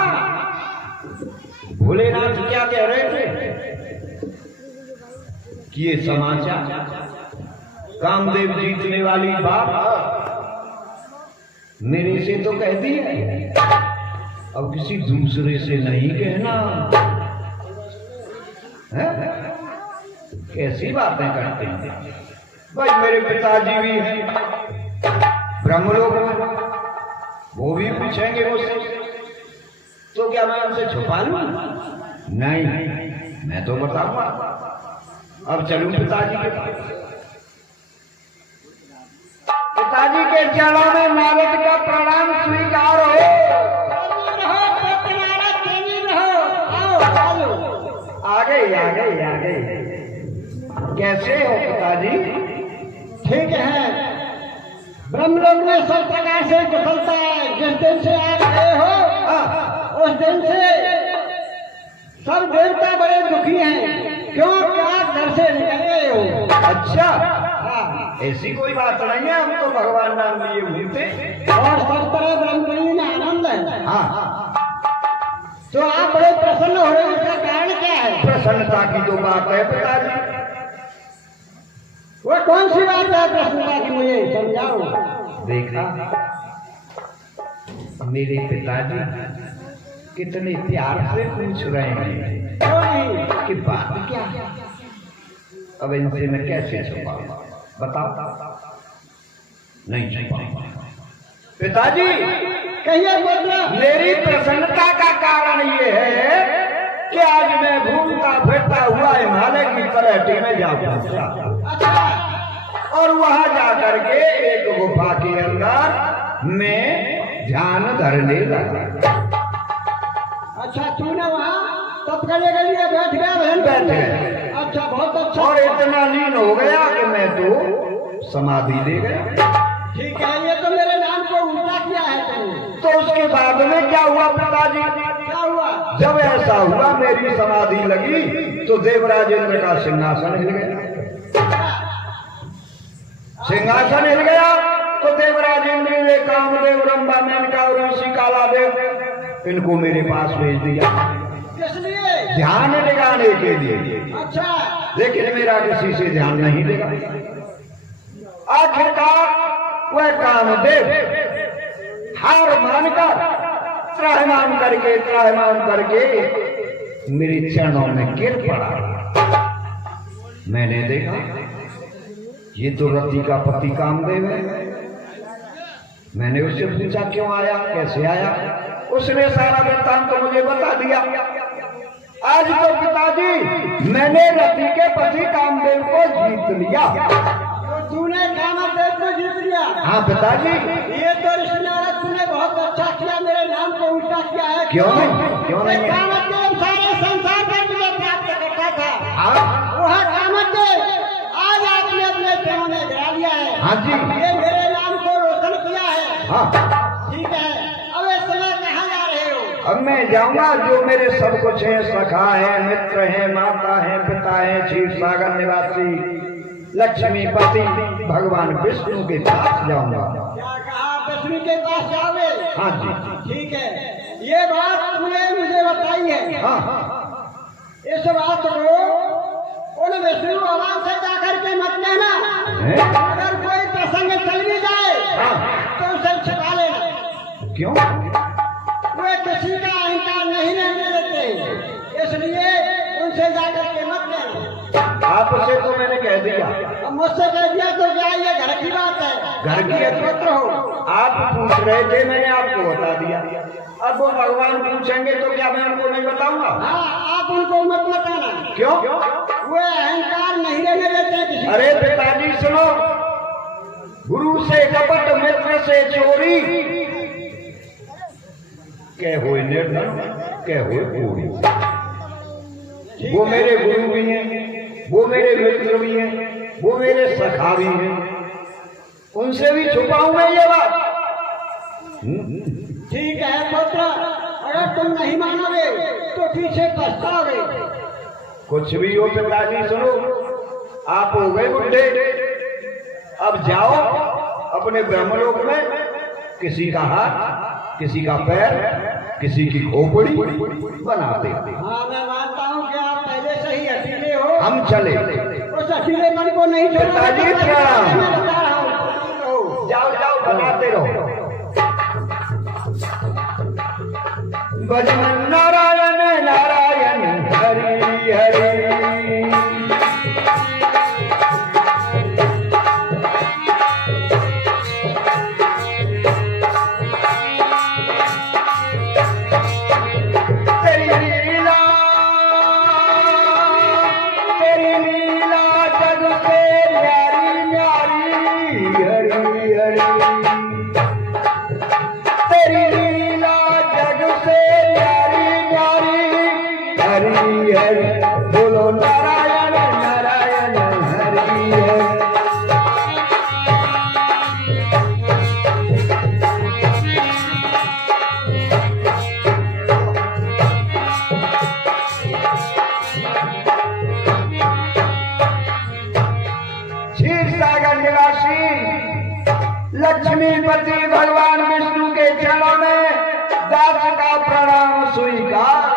भोलेनाथ क्या कह रहे थे कि ये समाचार कामदेव जीतने वाली बात मेरे से तो कह दी है, अब किसी दूसरे से नहीं कहना है? कैसी बातें करते हैं भाई। मेरे पिताजी भी हैं ब्रह्मलोक में, वो भी पूछेंगे मुझसे तो क्या मैं उनसे छुपा लूं? नहीं, मैं तो बताऊंगा। अब चलूं पिताजी के पास। पिताजी के चरणों में नारद का प्रणाम स्वीकार हो। आ गई। कैसे हो पिताजी? ठीक है, ब्रह्मलोक में सब प्रकार से कुशलता है। जिस दिन से आप गए हो उस दिन से सब देवता बड़े दुखी हैं। क्यों? आप घर से निकल गए हो। अच्छा, हाँ, ऐसी कोई बात नहीं है, हम तो भगवान नाम लिए घूमते। और सब तरह ब्रह्मचर्य में आनंद है। हाँ, तो आप बड़े प्रसन्न हो रहे हैं, उसका कारण क्या है? प्रसन्नता की तो बात है पिताजी। वो कौन सी बात है प्रसन्नता की, मुझे समझाओ। देखा, मेरे पिताजी कितने प्यार से पूछ रहे हैं क्यों नहीं? कि बात क्या है। अब इनसे मैं कैसे छुपाऊं? बताओ। नहीं छुपाऊंगा पिताजी। कहिए मतलब। मेरी प्रसन्नता का कारण ये है कि आज मैं घूमता फिरता हुआ हिमालय की तलहटी में जा पहुंचा। अच्छा, और वहां जाकर के एक गुफा के अंदर मैं ध्यान धरने लगा। अच्छा, तूने वहाँ तब करने के लिए बैठ गया? बैठ गया। अच्छा, बहुत अच्छा। और इतना लीन हो गया कि मैं तो समाधि ले गया। ठीक है, ये तो मेरे नाम को उल्टा किया है तुमने। तो उसके बाद में क्या हुआ पिताजी? क्या हुआ? जब ऐसा हुआ, मेरी समाधि लगी तो देवराजेंद्र का सिंहासन हिल गया। सिंहासन हिल गया तो देवराजेंद्र ने कामदेव, रंभा, मेनका और ऋषि कालादेव इनको मेरे पास भेज दिया किस लिए? ध्यान लगाने के लिए। अच्छा, लेकिन मेरा किसी से ध्यान नहीं लगा। आखिरकार वह कामदेव हार मानकर त्राहिमाम करके मेरे चरणों में गिर पड़ा। मैंने देखा ये तो रति का पति कामदेव है। मैंने उससे पूछा क्यों आया, कैसे आया। उसने सारा वृत्तांत तो मुझे बता दिया। आज तो पिताजी मैंने रति के पति कामदेव को जीत लिया। तो तूने कामदेव को जीत लिया? हाँ पिताजी। ये तो ऋषिनारद तूने बहुत अच्छा किया, मेरे नाम को उल्टा किया है। क्यों नहीं? कामदेव सारे संसार में तुझे प्राप्त करता था। हाँ वह कामदेव आज आपने अपने चरणों में गिरा लिया है। हाँ जी। ये मेरे नाम को रोशन किया है। हाँ। ठीक है, अब इस समय कहाँ जा रहे हो? अब मैं जाऊंगा, जो मेरे सब कुछ है, सखा है, मित्र है, माता है, पिता है, क्षीर सागर निवासी लक्ष्मीपति भगवान विष्णु के पास जाऊंगा। क्या कहा? विष्णु के पास जाओगे? हाँ जी। ठीक है, ये बात तूने मुझे बताई है। हाँ। इस बात को उन विष्णु भगवान से जाकर के मत कहना। अगर कोई प्रसंग चल भी जाए तो उसे छिपा लेना। क्यों? वे किसी का अहंकार नहीं रहने देते, इसलिए उनसे जाकर के मत कहना। आपसे तो मैंने कह दिया। अब मुझसे कह दिया तो क्या, ये घर की बात है। घर की पुत्र हो। आप पूछ रहे थे, मैंने आपको बता दिया। अब वो भगवान पूछेंगे तो क्या मैं उनको नहीं बताऊंगा? हाँ, आप उनको मत बताना। क्यों? वे अहंकार नहीं रहने देते किसी। अरे पिताजी सुनो, गुरु से कपट, मित्र से चोरी, कह हुए निर्धन, कह हुए पूरी। वो मेरे गुरु भी हैं, वो मेरे मित्र भी हैं, वो मेरे सखा भी हैं। उनसे भी छुपाऊं मैं ये बात? ठीक है पुत्र, अगर तुम नहीं मानोगे तो पीछे पछताओगे। कुछ भी हो पिताजी सुनो, आप हो गए बुढ़े, अब जाओ अपने ब्रह्मलोक में, किसी का हाथ, किसी का पैर, किसी की खोपड़ी बनाते। हाँ, मैं मानता हूँ कि आप पहले से ही अकेले हो। हम चले। उस अकेलेपन को नहीं छोड़ोगे। पिताजी प्रणाम। मैं बता रहा हूँ। जाओ जाओ बनाते रहो। भजन नारायण नारायण हरि हरि। हरि हरि बोलो नारायण नारायण हरि हरि। क्षीर सागर निवासी लक्ष्मीपति भगवान विष्णु के चरणों में दास का प्रणाम स्वीकार।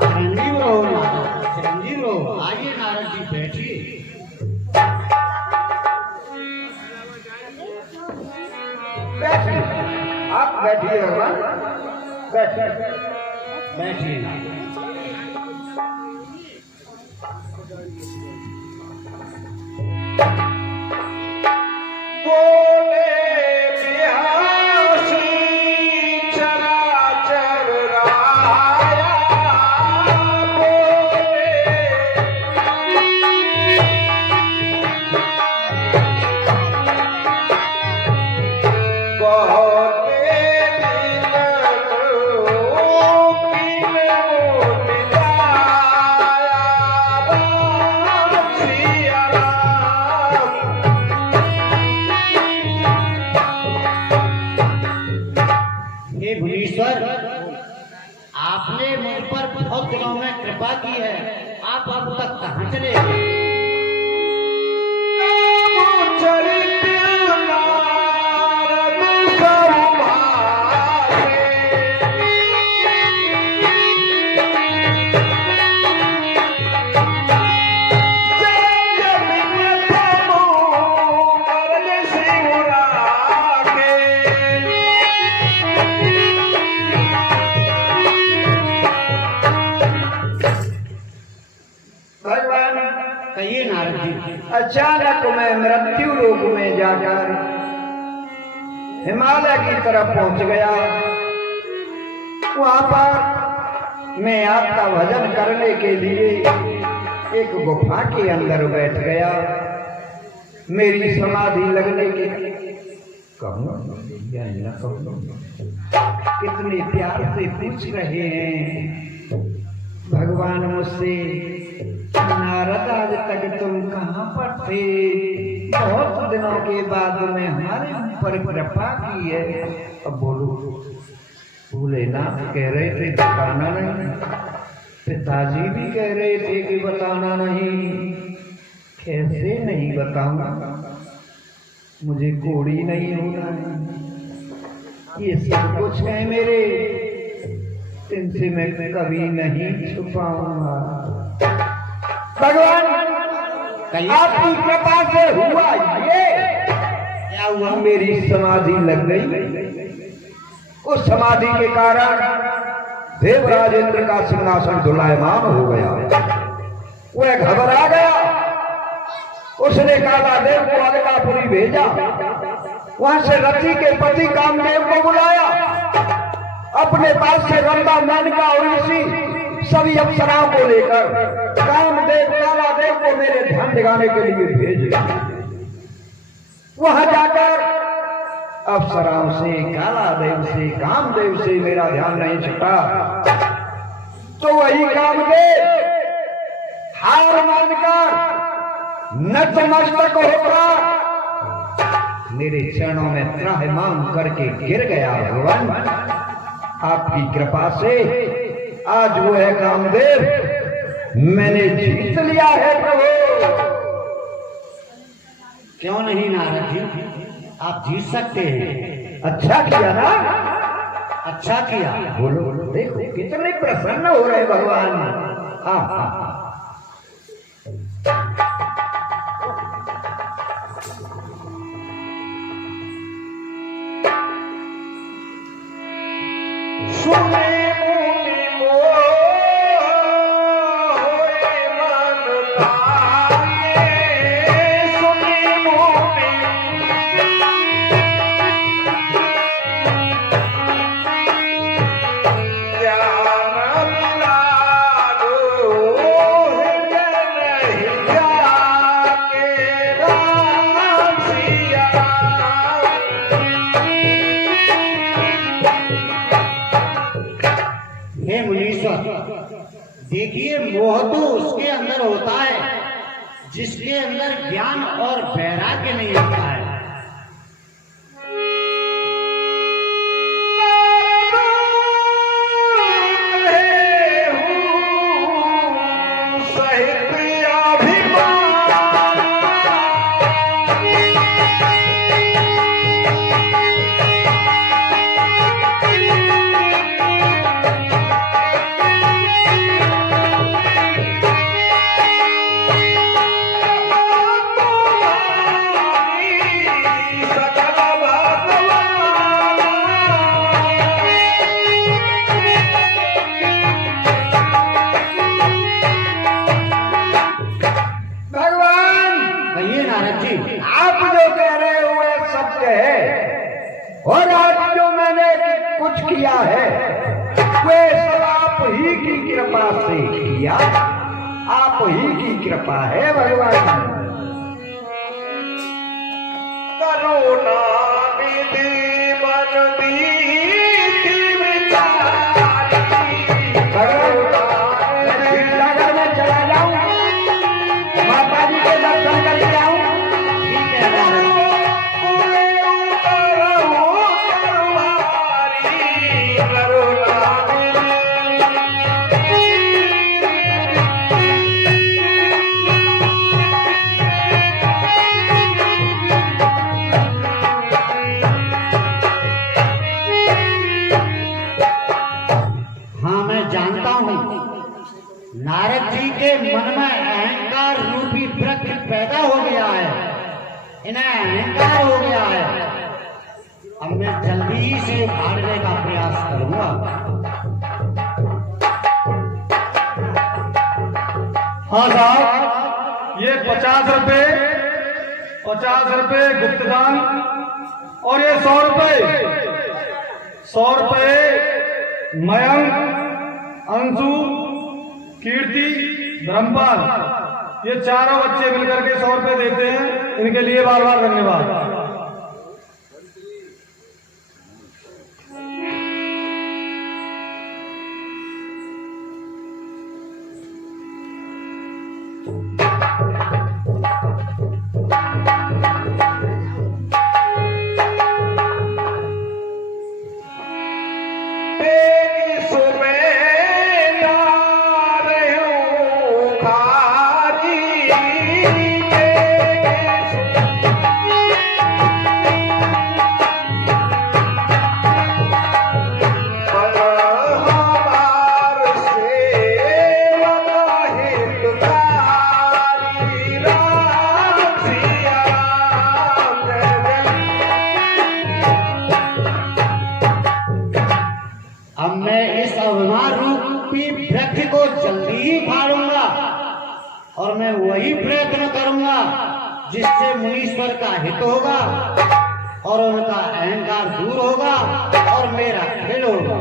चिरंजीव रहो नारद, चिरंजीव रहो। आइए नारद जी बैठिए। बैठिए, आप बैठिए भगवान, बैठिए बैठिए नारद। बोले बिहासी चराचर राया, बोले बहुते दिनों की मिलाया सिया राम। हे भुवनेश्वर, आपने मुझ पर बहुत दिनों में कृपा की है। आप अब तक कहाँ चले गए? भगवान, कहिए नारद जी। अचानक मैं मृत्यु लोक में जाकर हिमालय की तरफ पहुंच गया। वहां पर मैं आपका भजन करने के लिए एक गुफा के अंदर बैठ गया। मेरी समाधि लगने के कहूँ या न कहूँ, कितने प्यार से पूछ रहे हैं भगवान मुझसे, नारद आज तक तुम कहाँ पर थे? बहुत दिनों के बाद में हमारे ऊपर कृपा की है। अब बोलो, भोलेनाथ कह रहे थे बताना नहीं, पिताजी भी कह रहे थे कि बताना नहीं। कैसे नहीं बताऊंगा? मुझे कोड़ी नहीं होना है। ये सब कुछ है मेरे, इनसे मैं कभी नहीं छुपाऊंगा। भगवान, आपकी कृपा से हुआ ये क्या हुआ? मेरी समाधि लग गई। उस समाधि के कारण देवराज इंद्र का सिंहासन धुलायमान हो गया। वह घबरा गया। उसने कालादेव को अलकापुरी भेजा। वहां से रति के पति कामदेव को बुलाया। अपने पास से रंभा, मेनका और ऋषि सभी अप्सराओं को लेकर कामदेव कालादेव को मेरे ध्यान जगाने के लिए भेज। वहां जाकर अप्सराओं से, कालादेव से, कामदेव से मेरा ध्यान नहीं छूटा। तो वही कामदेव हार मानकर नतमस्तक होकर मेरे चरणों में त्राहिमाम करके गिर गया। भगवान, आपकी कृपा से आज वो है कामदेव, मैंने जीत लिया है प्रभु। क्यों नहीं नारद जी, आप जीत सकते हैं। अच्छा किया ना? अच्छा किया। बोलो बोलो, देखो कितने प्रसन्न हो रहे भगवान। हाँ हाँ, सुने मुनि मोहे मन लागे, सुने मुनि ज्ञान लागो। देखिए, मोह तो उसके अंदर होता है जिसके अंदर ज्ञान और वैराग्य नहीं होता है। और आज जो मैंने कुछ किया है वे सब आप ही की कृपा से किया, आप ही की कृपा है भगवान। करुणा निधि मन दीति विचारी, नगर में चला जाऊं, माता जी के दर्शन करके आऊं। ठीक है, नारद जी के मन में अहंकार रूपी वृक्ष पैदा हो गया है, इन्हें अहंकार हो गया है। अब मैं जल्दी से उखाड़ने का प्रयास करूंगा। हाँ साहब, ये 50 रुपए गुप्तदान और ये 100 रुपए मयंक, अंशु, कीर्ति, धर्मपाल, ये चारों बच्चे मिलकर के 100 रुपए देते हैं। इनके लिए बार बार धन्यवाद। और मैं वही प्रयत्न करूंगा जिससे मुनीश्वर का हित होगा और उनका अहंकार दूर होगा और मेरा खेल होगा।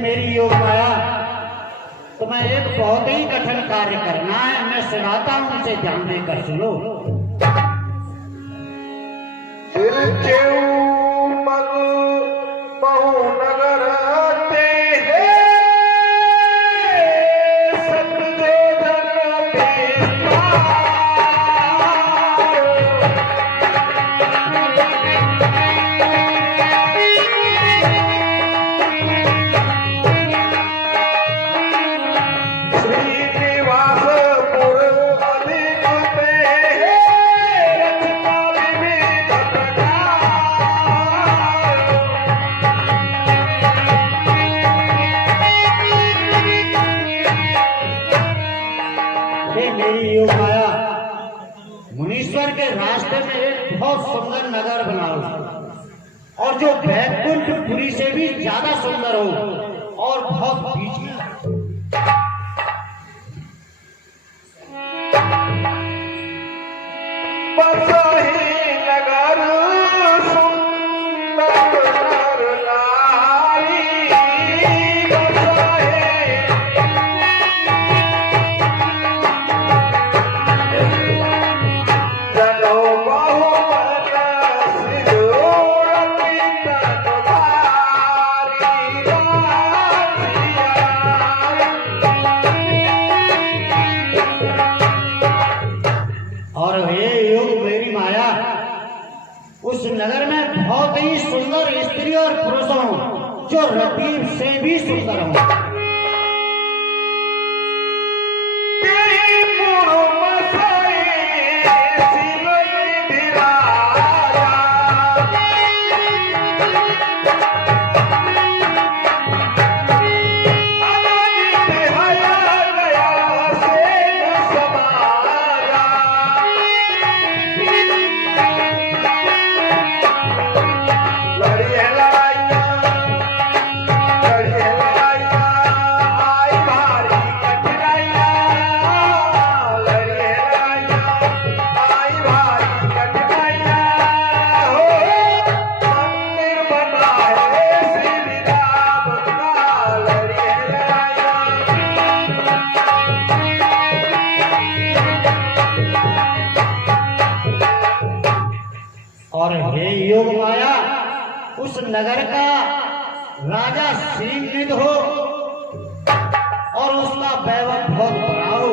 मेरी योग माया, तुम्हें एक बहुत ही कठिन कार्य करना है। मैं सुनाता हूं, उसे ध्यान देकर सुनो। श्रीनिवास हे मेरी योग माया, मुनीश्वर के रास्ते में एक बहुत सुंदर नगर बनाओ और जो बैकुंठपुरी से भी ज्यादा सुंदर हो और बहुत बीच में। उस नगर में बहुत ही सुंदर स्त्री और पुरुष हों जो रतीब से भी सुंदर हों। और हे योग माया, उस नगर का राजा श्रीनिध हो और उसका वैभव बहुत बड़ा हो।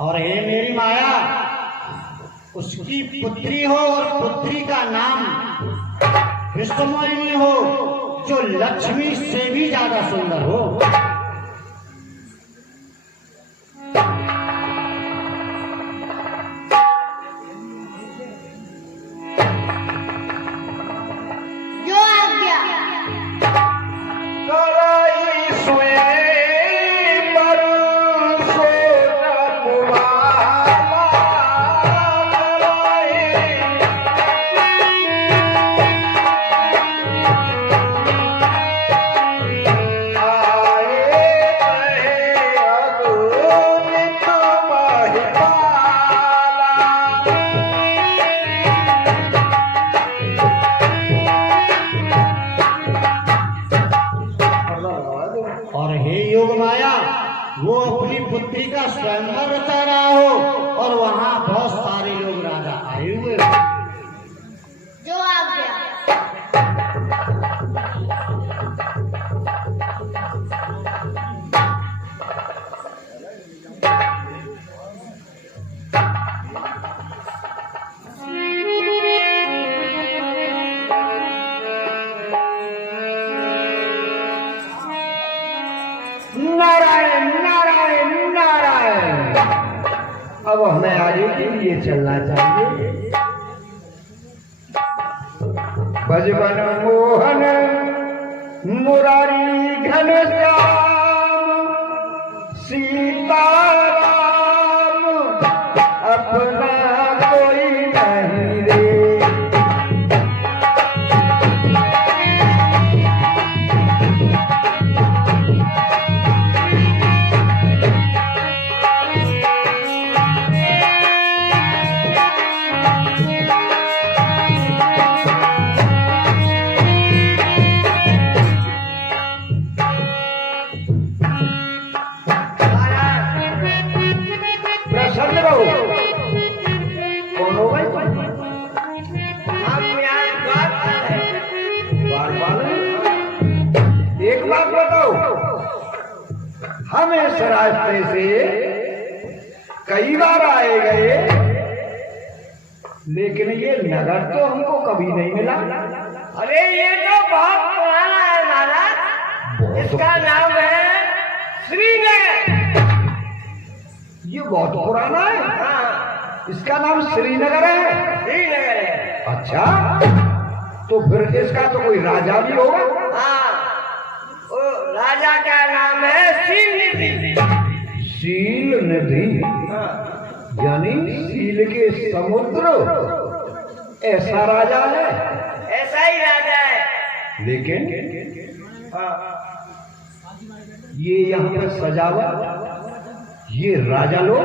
और हे मेरी माया, उसकी पुत्री हो और पुत्री का नाम विश्वमोहिनी हो जो लक्ष्मी से भी ज्यादा सुंदर हो। और हे योग माया, वो अपनी पुत्री का स्वयंवर रचा रहा हो और वहाँ बहुत सारे लोग राजा आए हुए हो। जो आ गया। नारायण नारायण नारायण। अब हमें आगे के लिए चलना चाहिए। भजबन मोहन मुरारी घनश्याम सीताराम, अपना कोई नहीं रे। हम इस रास्ते से कई बार आए गए, लेकिन ये नगर तो हमको कभी नहीं मिला। अरे ये तो बहुत पुराना है महाराज, इसका नाम है श्रीनगर। ये बहुत पुराना है। हाँ, इसका नाम श्रीनगर है। श्रीनगर है। अच्छा, तो फिर इसका तो कोई राजा भी होगा। हाँ, वो राजा का नाम है शील निधि। शील निधि, यानी शील के समुद्र, ऐसा राजा है। ऐसा ही राजा है। लेकिन हाँ, ये यहाँ पे सजावट, ये राजा लोग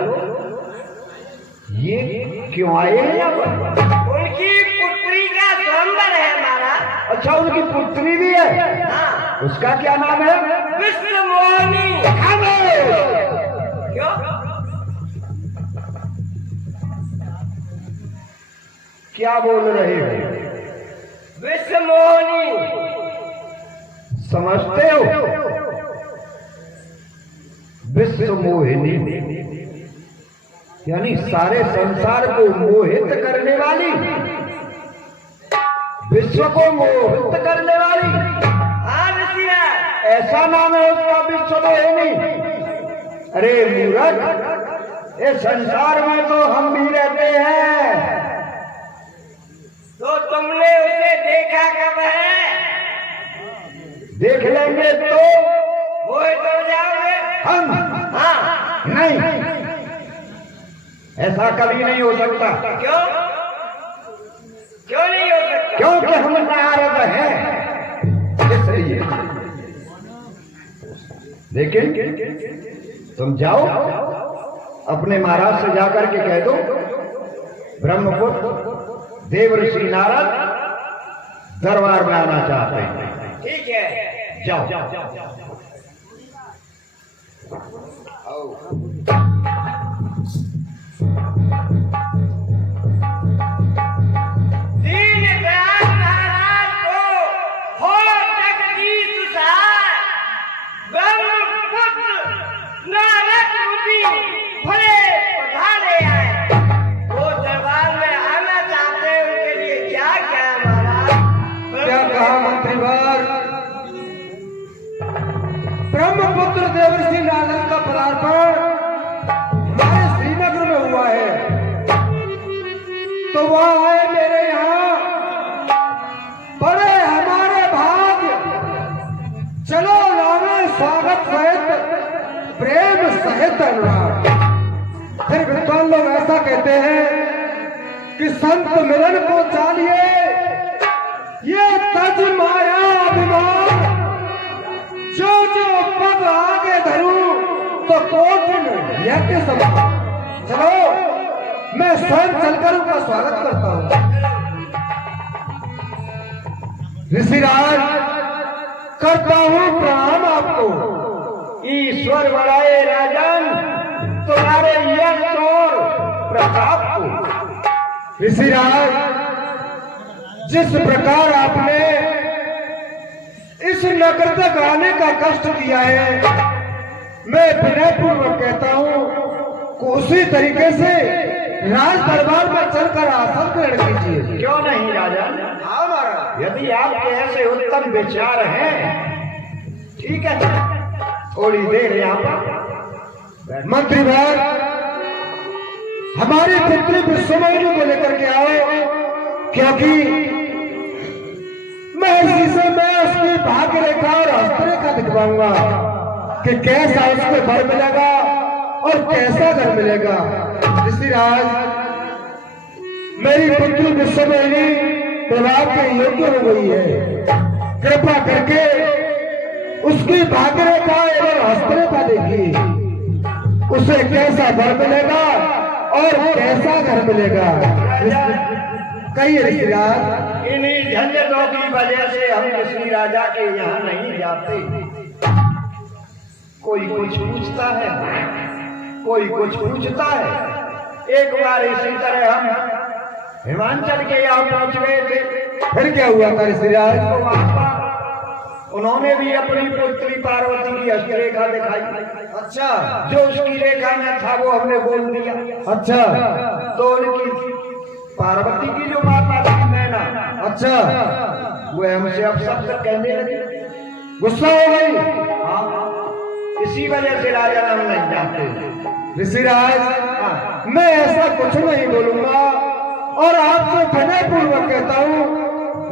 ये क्यों आए हैं यहाँ पर? उनकी पुत्री का स्वयंवर है महाराज। अच्छा, उनकी पुत्री भी है। हाँ, उसका क्या नाम है? विश्व मोहिनी। क्यों? क्या बोल रहे हो? विश्व मोहिनी। समझते हो? विश्व मोहिनी यानी सारे संसार को मोहित करने वाली, विश्व को मोहित करने वाली। हाँ ऋषिराज, ऐसा नाम है उसका, विश्व मोहिनी। अरे मूर्ख, इस संसार में तो हम भी रहते हैं। तो तुमने उसे देखा कब है? देख लेंगे तो मोहित हो जाओगे। हम हाँ, नहीं, ऐसा कभी नहीं हो सकता। क्यों? क्यों नहीं हो सकता? क्योंकि हम नारद हैं, इसलिए। लेकिन तुम जाओ, अपने महाराज से जाकर के कह दो, ब्रह्मपुत्र देवर्षि नारद दरबार में आना चाहते हैं। ठीक है, जाओ। दीन दयाल महाराज को हो जगदीश सहाय, ब्रह्मपुत्र नारद मुनि भले पधारे आए। वो दरबार में आना चाहते हैं, उनके लिए क्या क्या है महाराज? क्या कहा मंत्रीवर? ब्रह्मपुत्र देवर्षि नारद का पदार्पण हमारे श्रीनगर में हुआ है, तो वह आए मेरे यहाँ, बड़े हमारे भाग्य। चलो लावे स्वागत सहित, प्रेम सहित अनुराग। फिर विद्वान लोग ऐसा कहते हैं कि संत मिलन को चाहिए, ये तज माया अभिमान, जो जो पद आगे धरूं तो कोटिन यज्ञ समान। चलो, मैं स्वयं चलकर उनका स्वागत करता हूं। ऋषिराज, करता हूं प्रणाम आपको। ईश्वर बढ़ाए राजन तुम्हारे यश और प्रताप को। ऋषिराज, जिस प्रकार आपने इस नगर तक आने का कष्ट किया है, मैं विनयपूर्वक कहता हूं कि उसी तरीके से राज दरबार में चलकर आसन ग्रहण कीजिए। क्यों नहीं राजन? यदि आपके ऐसे उत्तम विचार हैं, ठीक है, थोड़ी देर यहाँ पर। मंत्रीवर, हमारी पुत्री विश्वमोहिनी को लेकर के आओ, क्योंकि महर्षि से मैं उसकी भाग्य रेखा और हस्तरेखा दिखवाऊंगा कि कैसा उसको वर मिलेगा और कैसा घर मिलेगा। ऋषिराज, मेरी पुत्री विश्वमोहिनी विवाह के योग्य हो गई है। कृपा करके उसकी भाग्य रेखा एवं हस्तरेखा देखिए, उसे कैसा वर मिलेगा और कैसा घर मिलेगा। कहिए ऋषिराज। इन्हीं झंझटों की वजह से हम किसी राजा के यहाँ नहीं जाते। कोई कुछ पूछता है, कोई कुछ पूछता है। एक बार इसी तरह हम हिमाचल के यहाँ पहुंच गए थे। फिर क्या हुआ था ऋषिराज? तो वहां उन्होंने भी अपनी पुत्री पार्वती की हस्तरेखा दिखाई। अच्छा जो उसकी रेखा में था वो हमने बोल दिया। अच्छा तो उनकी पार्वती की जो माता थी मैना, अच्छा वो हमसे अब शब्द कहने लगे, गुस्सा हो गई। हाँ, इसी वजह से राजा हम नहीं जानते। ऋषिराज मैं ऐसा कुछ नहीं बोलूंगा और आपसे विनयपूर्वक कहता हूँ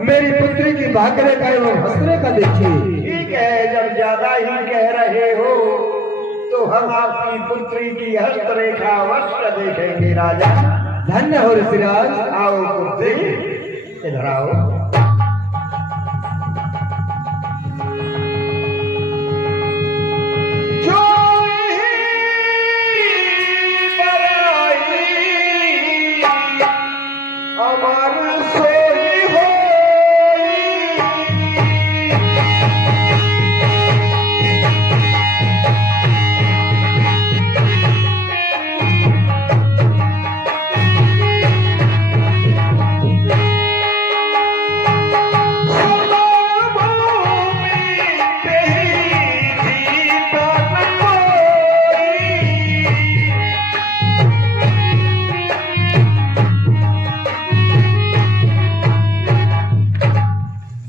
मेरी पुत्री की भाग्यरेखा एवं हस्तरेखा देखिए। ठीक है, जब ज्यादा ही कह रहे हो तो हम आपकी पुत्री की हस्तरेखा अवश्य देखेंगे राजा। धन्य हो ऋषिराज। आओ पुत्री, इधर आओ।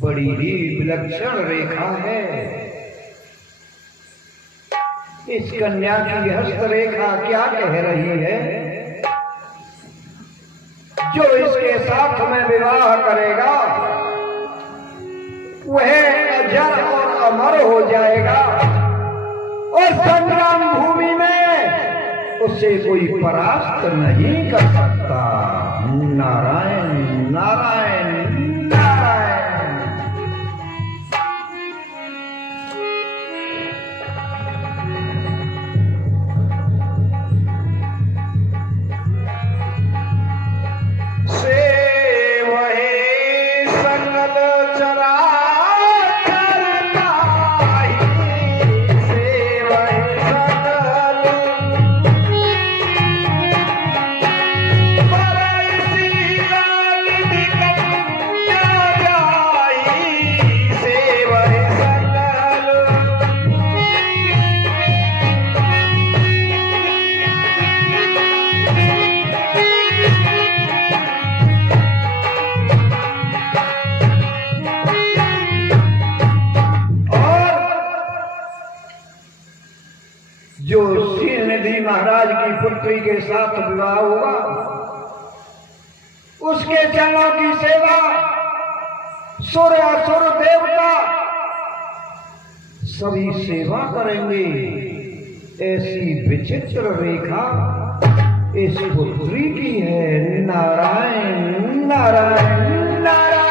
बड़ी ही विलक्षण रेखा है। इस कन्या की हस्तरेखा क्या कह रही है? जो इसके साथ में विवाह करेगा वह अजर और अमर हो जाएगा और संग्राम भूमि में उसे कोई परास्त नहीं कर सकता। नारायण नारायण नारायण। जो श्रीनिधि महाराज की पुत्री के साथ विवाह हुआ उसके चरणों की सेवा सूर्य असुर देवता सभी सेवा करेंगे। ऐसी विचित्र रेखा इस पुत्री की है। नारायण नारायण नारायण।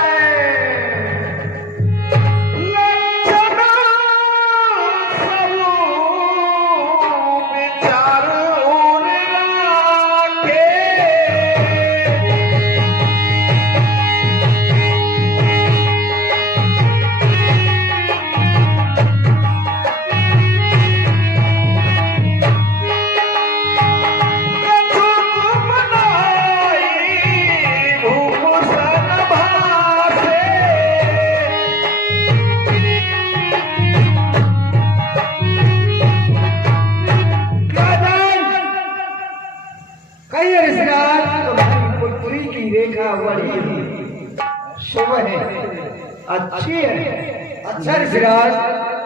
शुभ है, अच्छी है। अच्छा ऋषिराज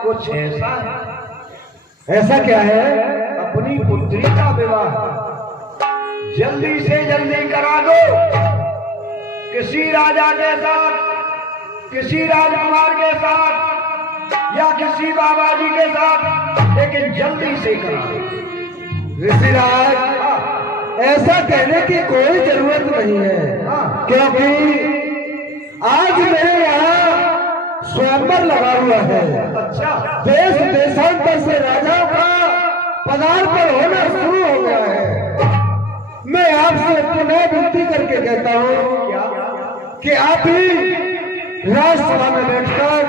कुछ ऐसा है। ऐसा क्या है? अपनी पुत्री का विवाह जल्दी से जल्दी करा दो। किसी राजा के साथ, किसी राजकुमार के साथ या किसी बाबा जी के साथ, लेकिन जल्दी से करा दो। ऋषिराज ऐसा कहने की कोई जरूरत नहीं है, क्योंकि आज मेरे यहाँ स्वयंवर लगा हुआ है। अच्छा, देश देशांतर से राजाओं का पदार्पण होना शुरू हो गया है। मैं आपसे पुनः विनती करके कहता हूँ कि आप ही राजसभा में बैठकर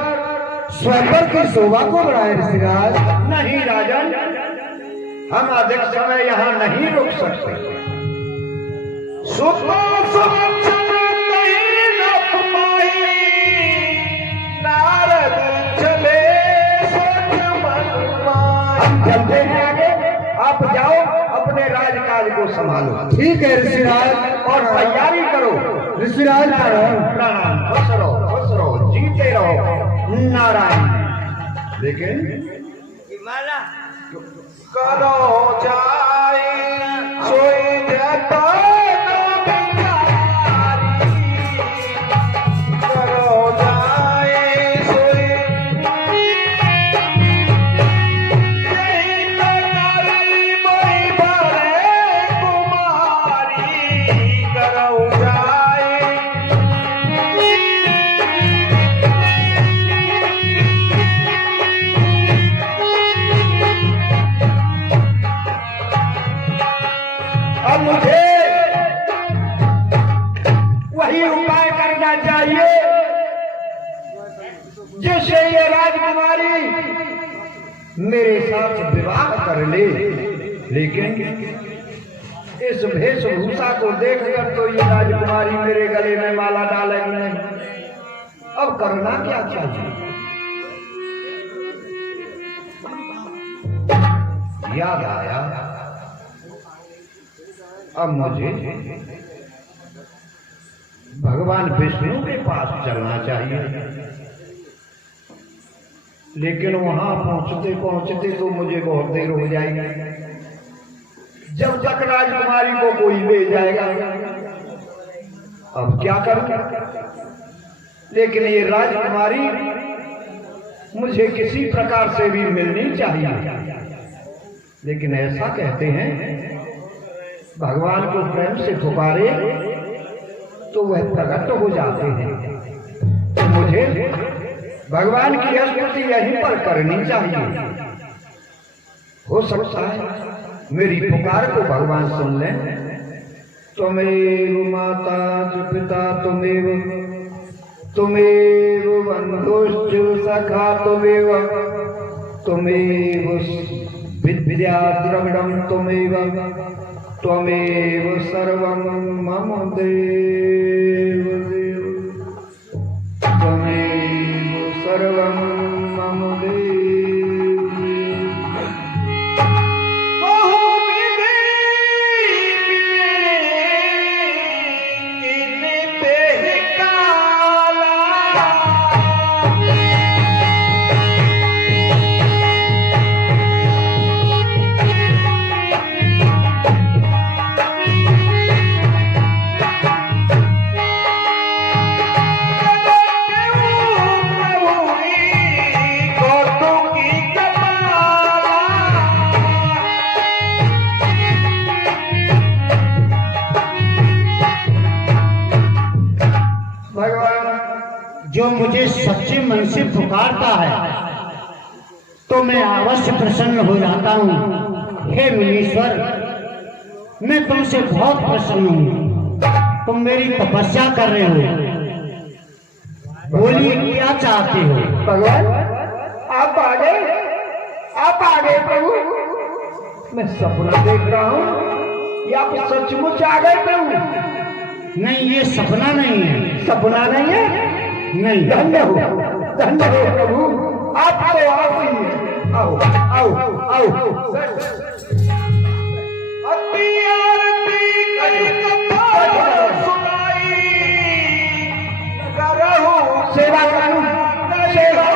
स्वयंवर की शोभा को बढ़ाए। ऋषिराज नहीं राजन, हम अधिक समय यहाँ नहीं रुक सकते। नारद चले हम चलते हैं आगे, आप जाओ अपने राजकाज को संभालो। ठीक है ऋषिराज। और तैयारी करो। ऋषिराज प्रणाम। खुश रहो, जीते रहो। नारायण। लेकिन माला करो जाए सोई जता जिससे ये राजकुमारी मेरे साथ विवाह कर ले। लेकिन इस वेशभूषा को देखकर तो ये राजकुमारी मेरे गले में माला डालेगी नहीं। अब करना क्या चाहिए? याद आया, अब मुझे भगवान विष्णु के पास चलना चाहिए। लेकिन वहां पहुंचते पहुंचते तो मुझे बहुत देर हो जाएगी। जब तक राजकुमारी को कोई ले जाएगा, अब क्या करूं? लेकिन ये राजकुमारी मुझे किसी प्रकार से भी मिलनी चाहिए। लेकिन ऐसा कहते हैं, भगवान को प्रेम से पुकारे तो वह प्रकट हो जाते हैं। तो मुझे भगवान की स्तुति यहीं पर करनी चाहिए। हो सकता है मेरी पुकार को भगवान सुन लें। त्वमेव माता च पिता त्वमेव, त्वमेव बन्धुश्च सखा त्वमेव, त्वमेव विद्या द्रविणं त्वमेव, त्वमेव सर्वं मम देव देव, त्वमेव सर्वं मम देव जो मुझे सच्चे मन से पुकारता है तो मैं अवश्य प्रसन्न हो जाता हूँ। हे मुनीश्वर, मैं तुमसे बहुत प्रसन्न हूँ। तुम मेरी तपस्या कर रहे हो, बोलिए क्या चाहते हो? भगवान आप आ गए, आप आ गए प्रभु। मैं सपना देख रहा हूँ या आप सचमुच आ गए प्रभु? नहीं, ये सपना नहीं है। सपना नहीं है? नहीं। धन्य हो प्रभु, आप तो आप ही हैं। आओ आओ आओ। सेवा करूं, सेवा।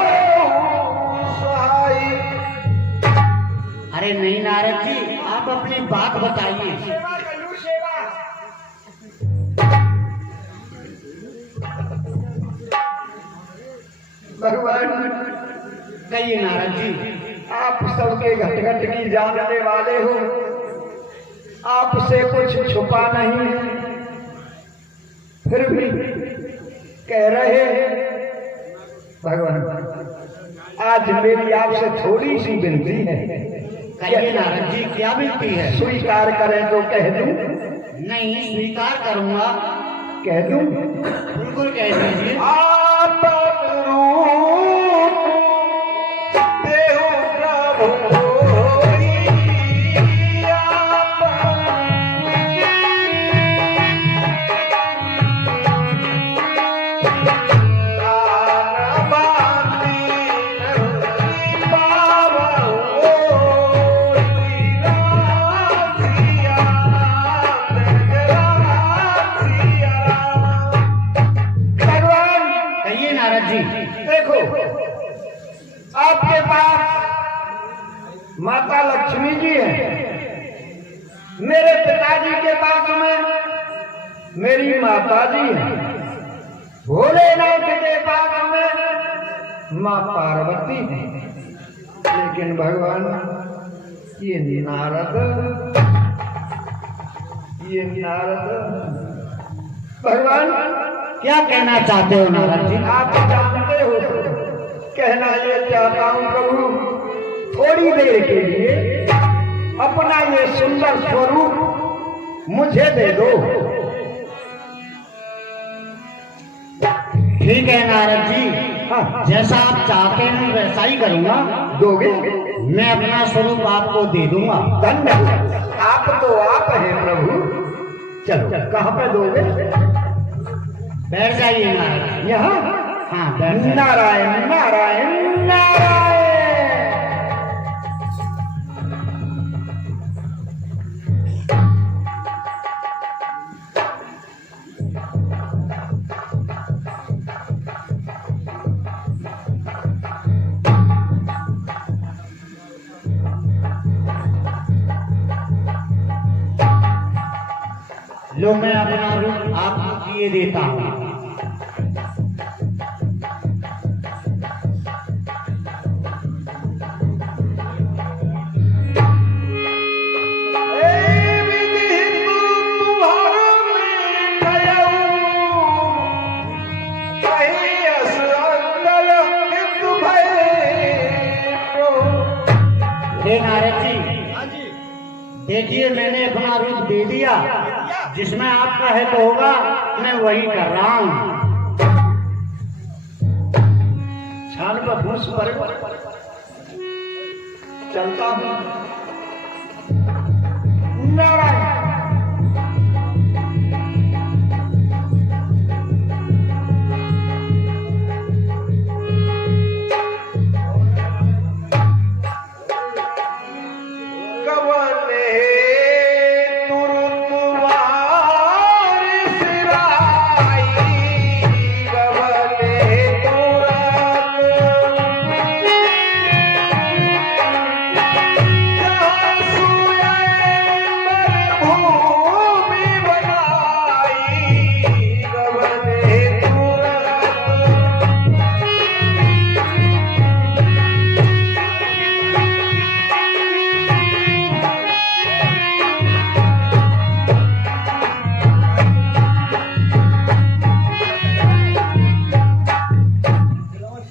अरे नहीं नारद जी, आप अपनी बात बताइए। भगवान कहिए नारद जी। आप सबके घट घट की जानने वाले हो, आपसे कुछ छुपा नहीं है, फिर भी कह रहे हैं। भगवान आज मेरी आपसे थोड़ी सी विनती है। कहिए नारद जी, क्या विनती है? स्वीकार करें तो कह दूं? नहीं, स्वीकार करूंगा। कह दूं? बिल्कुल कह दीजिए। जी। देखो, आपके पास माता लक्ष्मी जी हैं, मेरे पिताजी के पास में मेरी माता जी हैं, भोलेनाथ के पास में माँ पार्वती है। लेकिन भगवान ये नारद भगवान क्या कहना चाहते हो नारद जी? आप जानते हो, कहना ये चाहता हूँ प्रभु, थोड़ी देर के लिए अपना ये सुंदर स्वरूप मुझे दे दो। ठीक है नारद जी, जैसा आप चाहते हैं वैसा ही करूँगा। दोगे? मैं अपना स्वरूप आपको दे दूंगा। धन्यवाद। आप तो आप हैं प्रभु। चलो, कहाँ पे दोगे? बैठ जाइए नारद जी। यहाँ? हाँ, बैठ जाइए। नारायण नारायण नारायण। लो, मैं अपना रूप आपको दिए देता हूँ। नारद जी, देखिए मैंने अपना रूप दे दिया, जिसमें आपका है तो होगा, मैं वही कर रहा हूँ। छान पर फूस पर चलता हूँ। नारायण।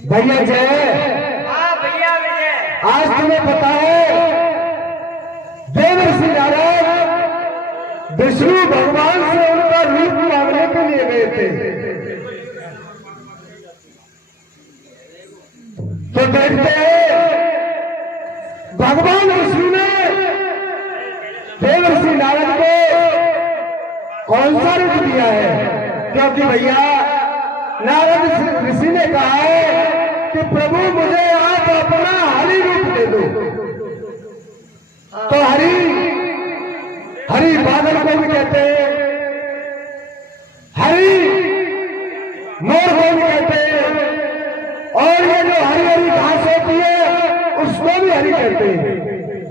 भैया जय। हाँ भैया विजय। आज तुम्हें पता है, देवर्षि नारद विष्णु भगवान से उनका रूप मांगने के लिए गए थे। तो देखते हैं भगवान विष्णु ने देवर्षि नारद को कौन सा रूप दिया है। क्योंकि भैया नारद ऋषि ने कहा है कि प्रभु मुझे आप अपना हरि रूप दे दो। तो हरि बादल को भी कहते हैं, हरि मोर को भी कहते हैं, और ये जो हरी हरी घास होती है उसको भी हरि कहते हैं।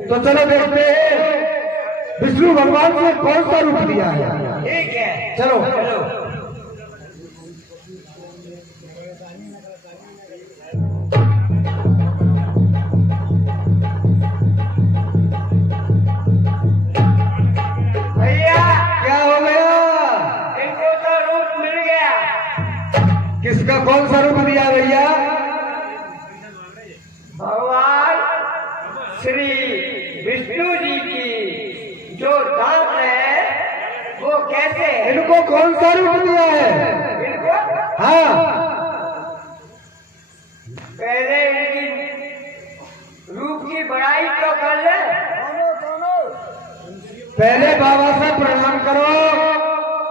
तो चलो देखते हैं विष्णु भगवान ने कौन सा रूप दिया है। ठीक है, चलो। भैया क्या हो गया? इनको तो रूप मिल गया। किसका कौन सा रूप दिया भैया? भगवान श्री विष्णु जी की जो दांत है वो कैसे है? इनको कौन सा रूप दिया है? इनको हाँ, पहले इनकी रूप की बड़ाई तो कर ले। पहले बाबा से प्रणाम करो।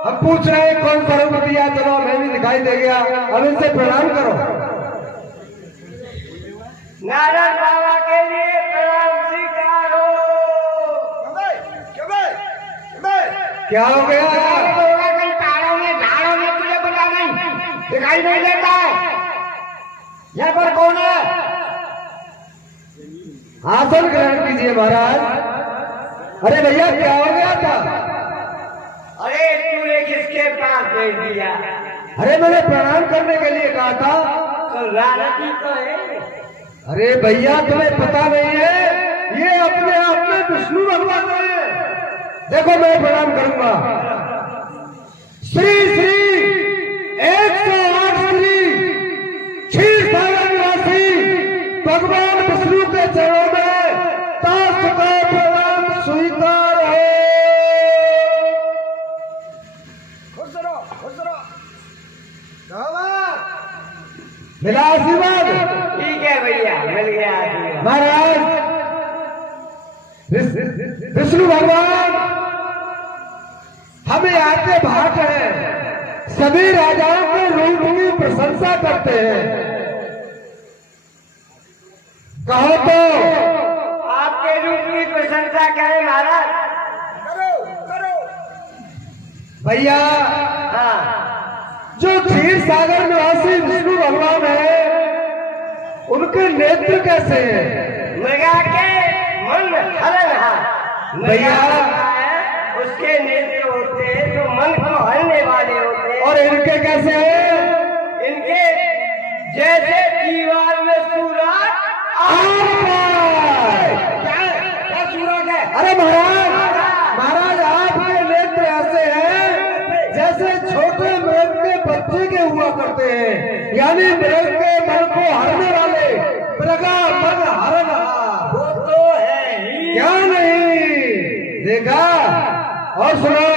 हम पूछ रहे हैं कौन सा रूप दिया। चलो हमें भी दिखाई दे गया, अब इनसे प्रणाम करो। नारद बाबा के लिए प्रणाम स्वीकारो। क्या हो गया? कहीं पहाड़ों में झाड़ों में तुझे पता नहीं दिखाई नहीं देता है। यहाँ पर कौन है? आसन ग्रहण कीजिए महाराज। अरे भैया क्या हो गया था? अरे तूने किसके पास भेज दिया? अरे मैंने प्रणाम करने के लिए कहा था। तो लालची तो है। अरे भैया तुम्हें पता नहीं है, ये अपने आप में विष्णु भगवान है। देखो मैं प्रणाम करूंगा। श्री श्री 108 श्री क्षीर सागर निवासी भगवान विष्णु के चरणों में ताश का प्रणाम स्वीकार है। मिला आशीर्वाद? ठीक है भैया, मिल गया आशीर्वाद। महाराज विष्णु भगवान हमें आके भाट है, सभी राजाओं के रूप की प्रशंसा करते हैं। कहो तो आपके रूप की प्रशंसा करें महाराज। भैया हाँ, जो क्षीर सागर निवासी विष्णु भगवान है, उनके नेत्र कैसे हैं? मृगा के मन हरण भैया उसके नेत्र होते हैं जो मन को हरने वाले होते हैं। और इनके कैसे हैं? इनके जैसे दीवार में सूरज। क्या सूरज है? अरे महाराज आपके नेत्र ऐसे हैं जैसे छोटे मृग के बच्चे के हुआ करते हैं, यानी मृग के मन को हरने वाले मृगा मन हरनहार। वो तो है ही। क्या नहीं देखा? और सुनो,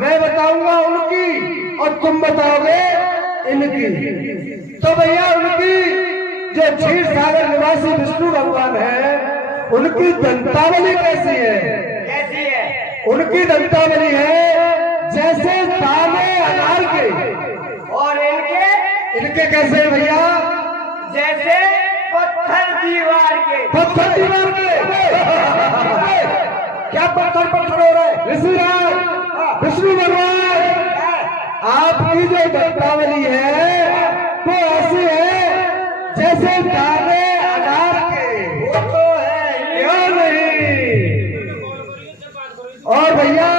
मैं बताऊंगा उनकी और तुम बताओगे इनकी। तो भैया उनकी जो क्षीर सागर निवासी विष्णु भगवान है, उनकी दंतावली कैसी है? कैसी है? उनकी दंतावली है जैसे दाने अनार के। और इनके कैसे है भैया? जैसे पत्थर दीवार के। पत्थर दीवार के। क्या पत्थर हो रहा है? ऋषिराज विष्णु भगवान आपकी जो दंतावली है वो ऐसी है जैसे दाने अनार के। वो तो है ही। क्यों नहीं? और भैया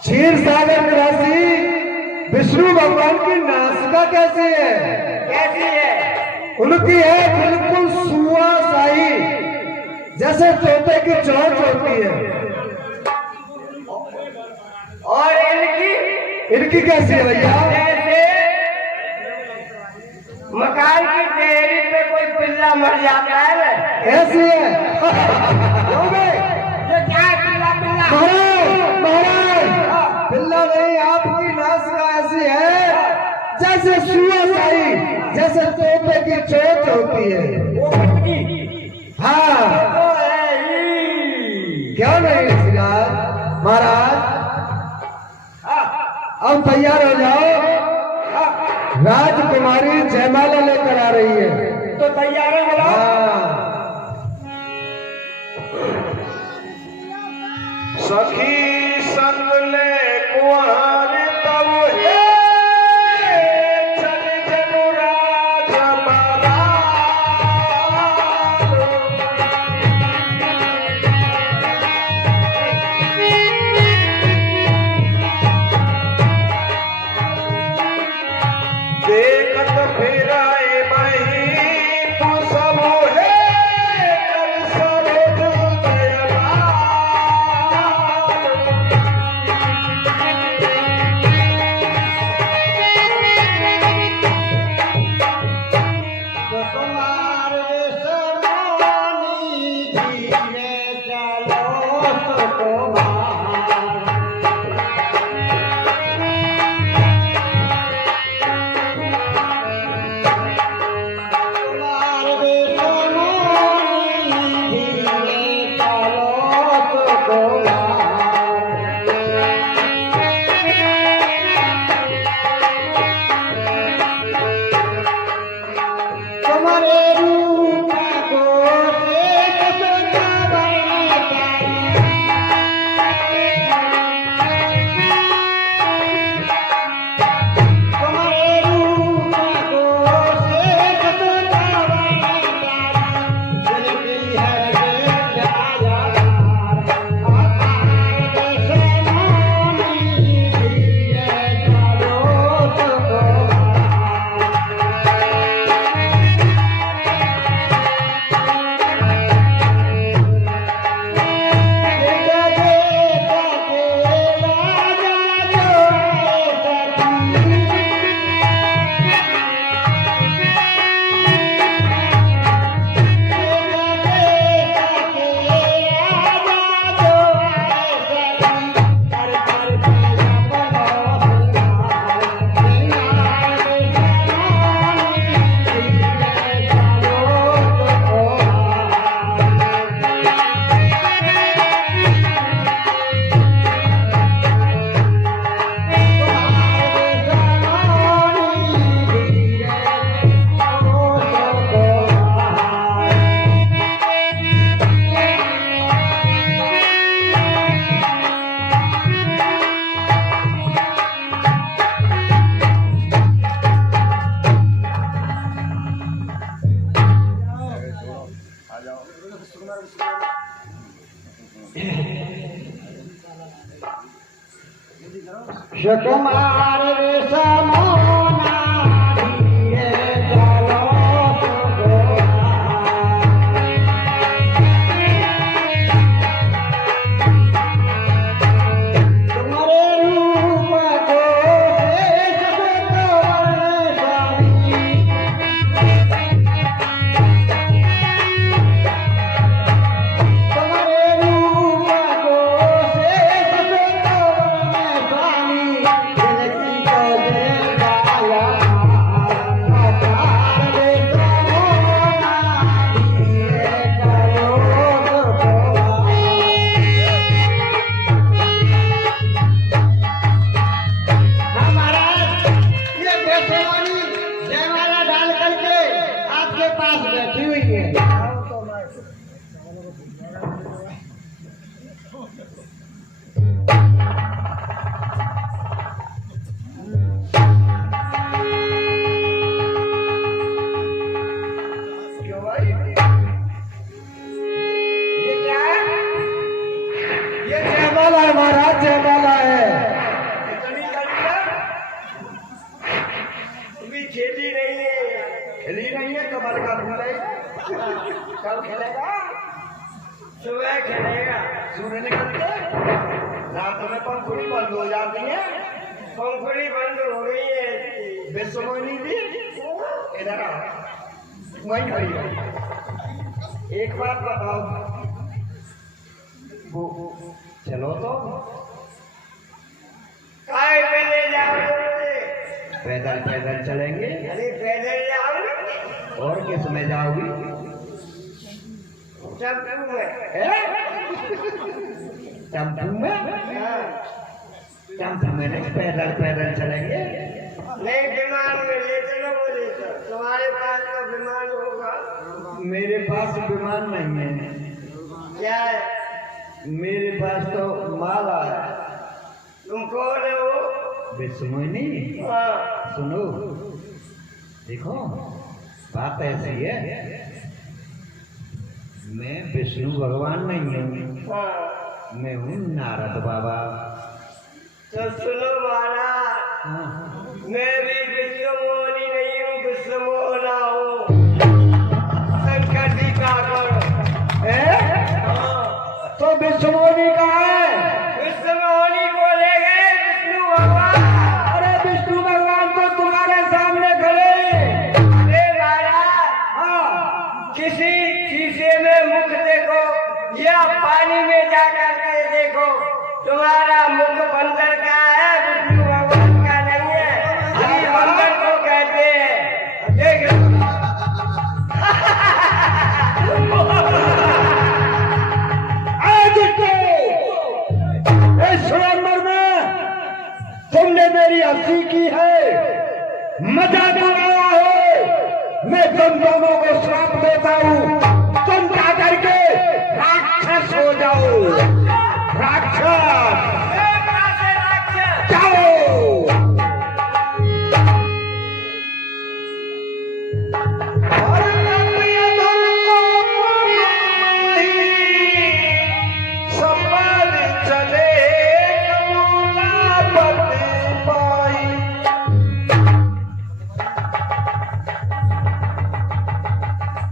क्षीर सागर निवासी विष्णु भगवान की नासिका कैसी है? कैसी है? उनकी है बिल्कुल सुआ साई, जैसे तोते की चोंच होती है। और इनकी कैसी है भैया? जैसे मकान की देहरी पे कोई पिल्ला मर जाता है ना, ऐसी है। हो गए? ये क्या है? पिल्ला पिल्ला। महाराज पिल्ला नहीं, आपकी नासिका ऐसी है जैसे सुआ साई, जैसे तोते की चोंच होती है। वो कुत्ती। हाँ तो है ही। क्या नहीं ऋषिराज? महाराज अब तैयार हो जाओ, राजकुमारी जयमाला लेकर आ रही है। तो तैयार है बोला। सखी संग ले कुंवर तब हे चल जनु राज देखत फिराए मही तू सब है कल सरोज दयाला। कुमार समानी धीरे चलो सुकुमार। सुकुमार समोना धीरे चलो तुम्हारे रूप को देश तुम्हारे रूप को शेष स्वामी जिनकी को दे गाया अवतार दे सोना धीरे चलो हमारा ये बेसवानी जयमाला डाल करके आपके पास बैठी हुई है। क्यों भाई? ये क्या है? ये जयमाला है महाराज, जयमाला है। इतनी जल्दी है? भी खेती नहीं है खेली नहीं है कमर का भूले कब खेलेगा? सुबह खेलेगा सूर्य निकलते रात में पंखुड़ी बंद हो जाती है। पंखुड़ी बंद हो गई है विश्वमोहिनी भी इधर आओ, वहीं खड़ी है। एक बात बताओ, वो चलो तो काय पे ले जाओगे पैदल पैदल चलेंगे। अरे पैदल जाओ और किस में जाओगी? टेम्पू में टेम्पू में? टेम्पू में नहीं, पैदल पैदल चलेंगे। नहीं विमान में ले चलो मुझे तो तुम्हारे पास तो विमान होगा मेरे पास विमान नहीं है, क्या है मेरे पास तो माला है। तुम कौन हो विश्वमोहिनी हाँ सुनो, देखो बात ऐसी है, मैं विष्णु भगवान नहीं हूँ, हाँ मैं हूँ नारद बाबा। तो सुनो महाराज हाँ, मैं भी विश्वमोहिनी नहीं हूँ विश्वमोहना हूँ शंकर जी का करो तो विष्णुमोहिनी कहाँ है? विश्वमोहिनी को ले गए विष्णु भगवान। अरे विष्णु भगवान तो तुम्हारे सामने खड़े। अरे महाराज हाँ, किसी शीशे में मुख देखो या पानी में जाकर के देखो तुम्हारा मुख बंदर का है विष्णु भगवान का नहीं है। अभी बंदर को कहते हैं देख लो। इस स्वयंवर में तुमने मेरी हंसी की है, मजाक उड़ाया है। मैं तुम दोनों को श्राप देता हूँ, तुम जा करके राक्षस हो जाओ। राक्षस जाओ। संभाल चले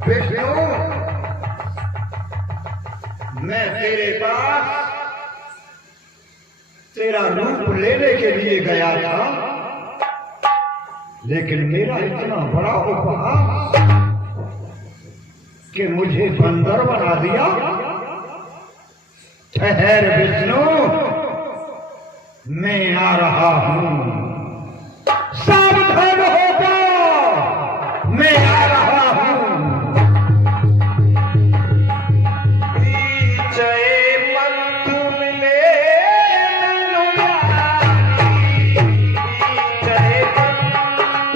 विष्णु, मैं तेरे पास तेरा रूप लेने के लिए गया था, लेकिन मेरा इतना बड़ा उपहास कि मुझे बंदर बना दिया। ठहर विष्णु, मैं आ रहा हूं, सावधान हो जाओ, मैं आ रहा हूं। जय पंथ मिले जय पंथ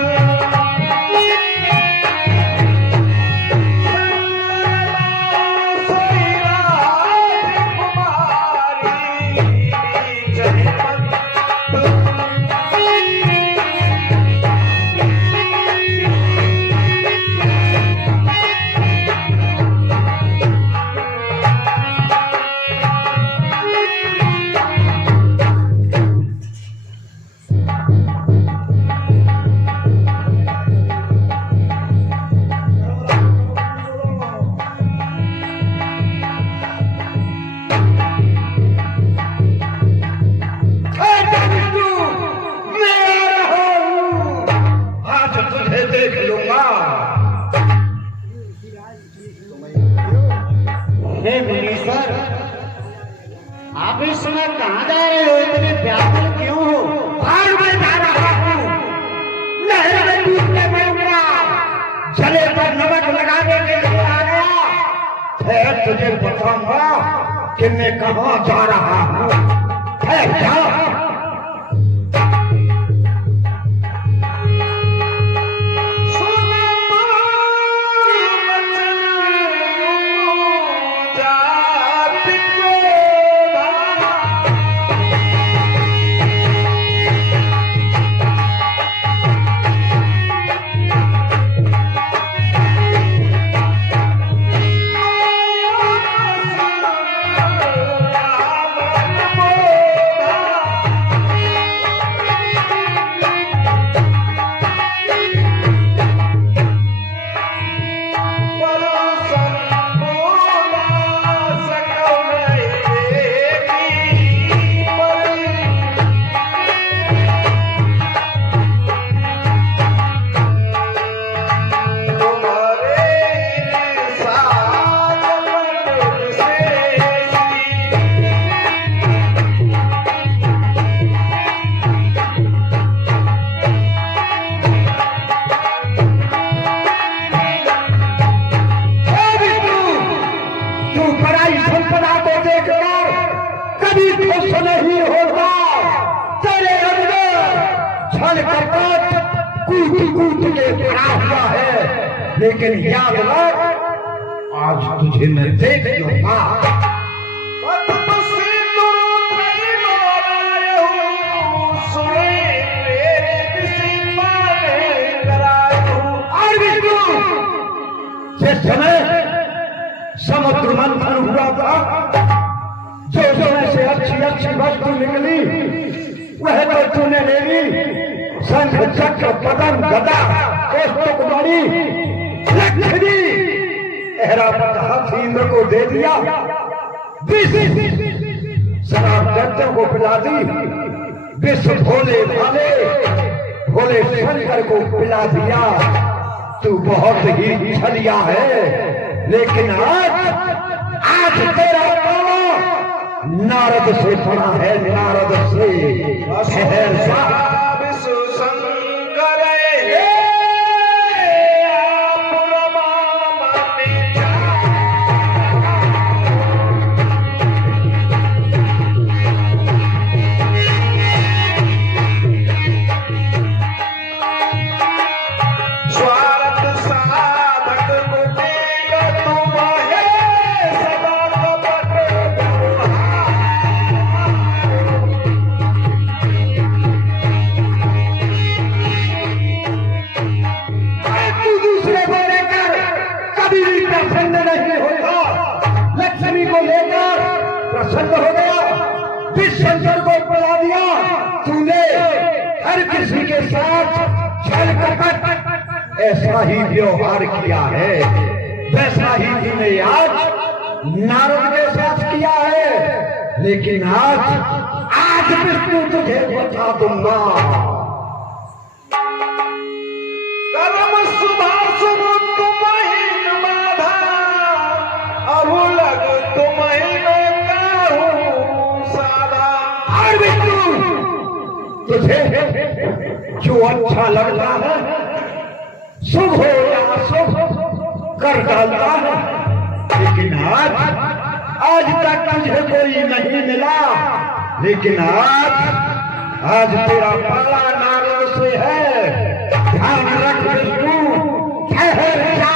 तुझे देख लूंगा। हे मुनीश्वर, आप इस समय कहाँ जा रहे हो? इतने व्याकुल क्यों हो? भाड़ में जा रहा हूँ, नहर में डूबने पड़ूंगा, जले पर नमक लगाने के लिए आ गया। फिर तुझे बताऊंगा कि मैं कहाँ जा रहा हूँ। जा नहीं होगा, तेरे अंदर छल कपट कूट कूट के भरा हुआ है। लेकिन याद रख, आज तुझे मैं देख लूंगा। जिस समय समुद्र मंथन हुआ था, जो समय से अच्छी अच्छी वस्तु निकली वह तो तूने ले ली। शंख चक्र पदम गदा कौस्तुभ मणि लक्ष्मी ऐरावत हाथी इंद्र को दे दिया। 20 शराब दत्तों को पिला दी। विश्व भोले भाले भोले शंकर को पिला दिया। तू बहुत ही छलिया है, लेकिन आज तेरा काम नारद से पड़ा है, नारद से। ठहर जा। प्रसन्न हो गया, विश्व शंकर को पिला दिया। तूने हर किसी के साथ छल कपट ऐसा ही व्यवहार किया है, वैसा ही तूने आज नारद के साथ किया है। लेकिन आज विष्णु तुझे बता दूंगा। कर्म सुभाष तुम्हें बाधा, अब लग तुम्हें तुझे जो अच्छा लगता है, शुभ हो या अशुभ कर डालता है। लेकिन आज तक तुझे कोई नहीं मिला, लेकिन आज तेरा पाला नारद से है। ध्यान रख विष्णु, ठहर जा।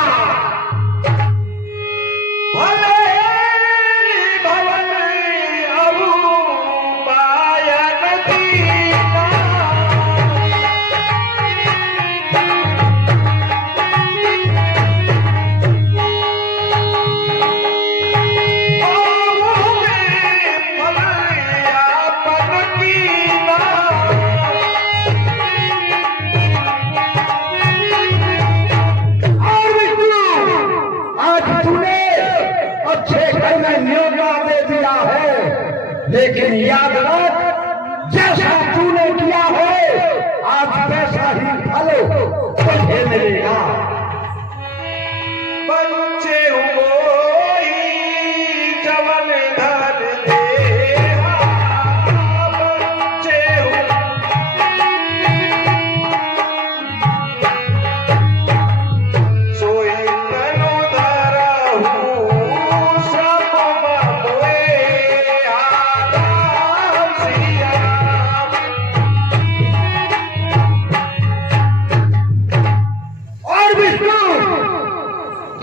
लेकिन याद रख, जैसा तूने किया है आज वैसा ही फल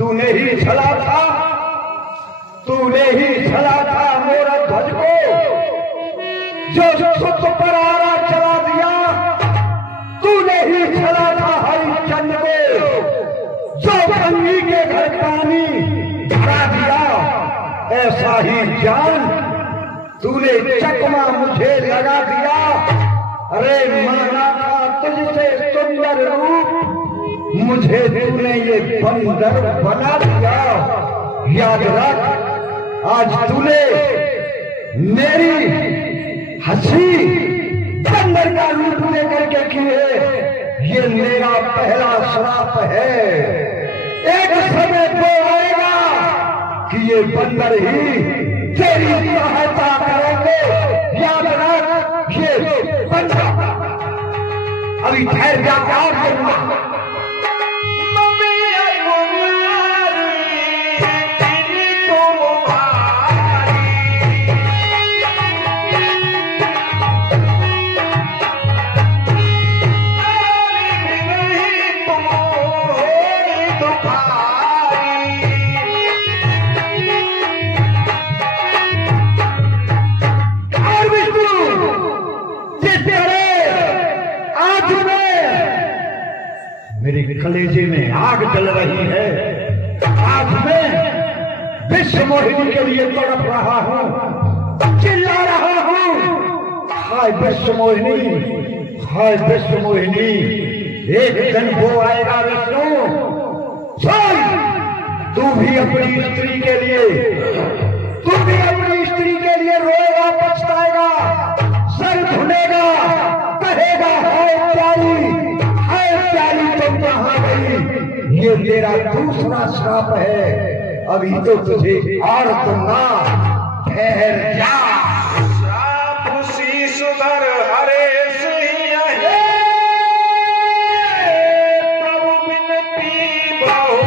तूने ही छला था मोरा ध्वज को, जो सुत पर आरा चला दिया। तूने ही छला था हरिचंद को, जो बंगी के घर पानी भरा दिया। ऐसा ही जान तूने चकमा मुझे लगा दिया। अरे माना था तुझसे सुंदर रूप, मुझे तूने ये बंदर बना दिया। याद रख, आज तूने मेरी हंसी बंदर का रूप लेकर के की है। ये मेरा पहला श्राप है। एक समय वो आएगा कि ये बंदर ही तेरी सहायता करेंगे। याद रख, ये बंदर अभी ठहर जा और करूंगा। मेरे कलेजे में आग जल रही है। आज मैं विश्व मोहिनी के लिए तड़प रहा हूँ, चिल्ला रहा हूँ, हाय विश्व मोहिनी, हाय विश्व मोहिनी। एक दिन वो आएगा विष्णु, सुन, तू भी अपनी स्त्री के लिए रोएगा, पछताएगा, सर धुनेगा, कहेगा हाय प्यारी तुम कहाँ गई। ये तेरा दूसरा श्राप है। अभी तो तुझे और दूंगा, ठहर जा। श्राप शीशधर हरे सिंह है, प्रभु बिनती बहु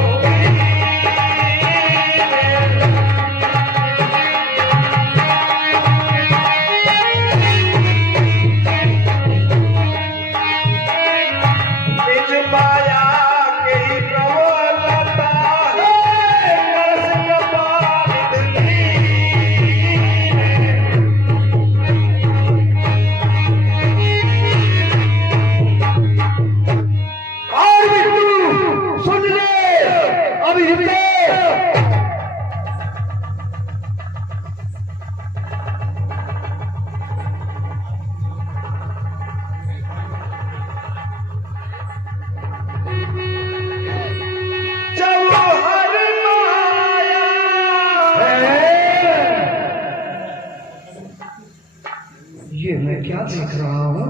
ये मैं क्या देख रहा हूँ?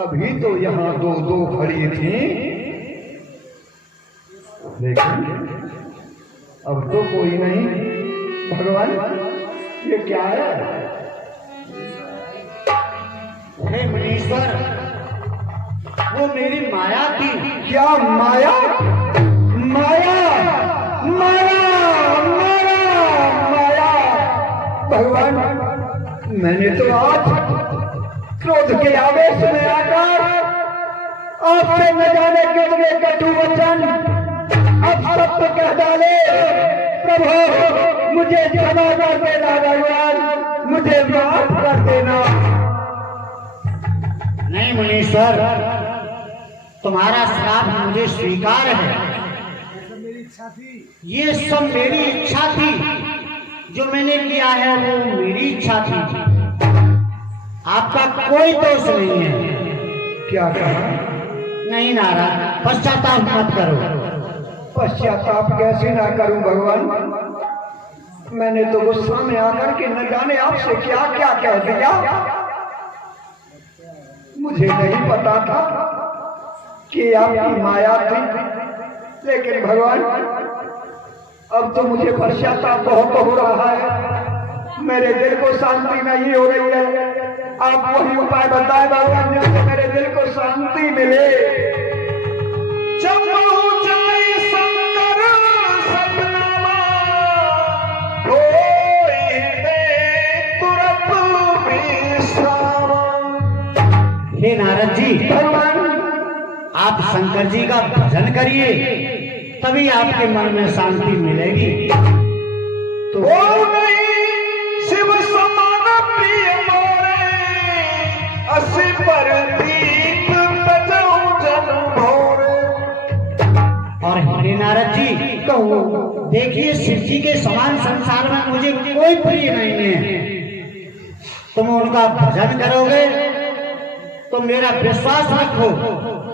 अभी तो यहाँ दो खड़ी थी, लेकिन अब तो कोई नहीं। भगवान, ये क्या है? हे मुनीश्वर, वो मेरी माया थी। क्या माया? माया माया माया माया। भगवान, मैंने तो आज क्रोध के आवेश में आकर आपसे न जाने कितने कटु वचन अब सत्य कह डाले। प्रभु, मुझे क्षमा कर देना। भगवान, मुझे माफ कर देना। नहीं मुनीश्वर, तुम्हारा श्राप मुझे स्वीकार है। ये सब मेरी इच्छा थी, जो मैंने किया है वो मेरी इच्छा थी। आपका कोई दोष नहीं है। क्या कहा? नहीं नाराज, पश्चाताप मत करो। पश्चाताप कैसे ना करूं भगवान? मैंने तो गुस्सा में आकर के न जाने आपसे क्या क्या कह दिया। मुझे नहीं पता था कि आपकी माया थी, लेकिन भगवान अब तो मुझे पश्चाताप बहुत हो रहा है। मेरे दिल को शांति नहीं हो रही है। आप वही उपाय बताए भगवान, जिससे मेरे दिल को शांति मिले। हे नारद जी, भगवान, आप शंकर जी का भजन करिए, तभी आपके मन में शांति मिलेगी। तो शिव समान प्रिय मोरे असी पर दीप बजाऊं जन भोरे। और हरे नारद जी कहूँ, देखिए शिव जी के समान संसार में मुझे कोई प्रिय नहीं है। तुम उनका भजन करोगे तो मेरा विश्वास रखो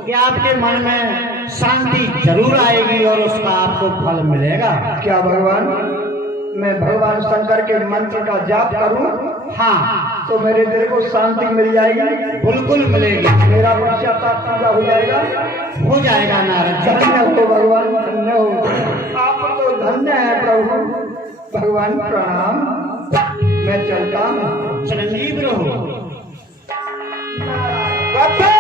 कि आपके मन में शांति जरूर आएगी और उसका आपको फल मिलेगा। क्या भगवान, मैं भगवान शंकर के मंत्र का जाप करूं? हाँ, तो मेरे दिल को शांति मिल जाएगी? बिल्कुल मिलेगी। मेरा पश्चाताप पूरा हो जाएगा? हो जाएगा नारद जी। धन्य हो भगवान, धन्य हो। आप तो धन्य है प्रभु। भगवान प्रणाम, मैं चलता हूँ। चिरंजीव रहो। कथा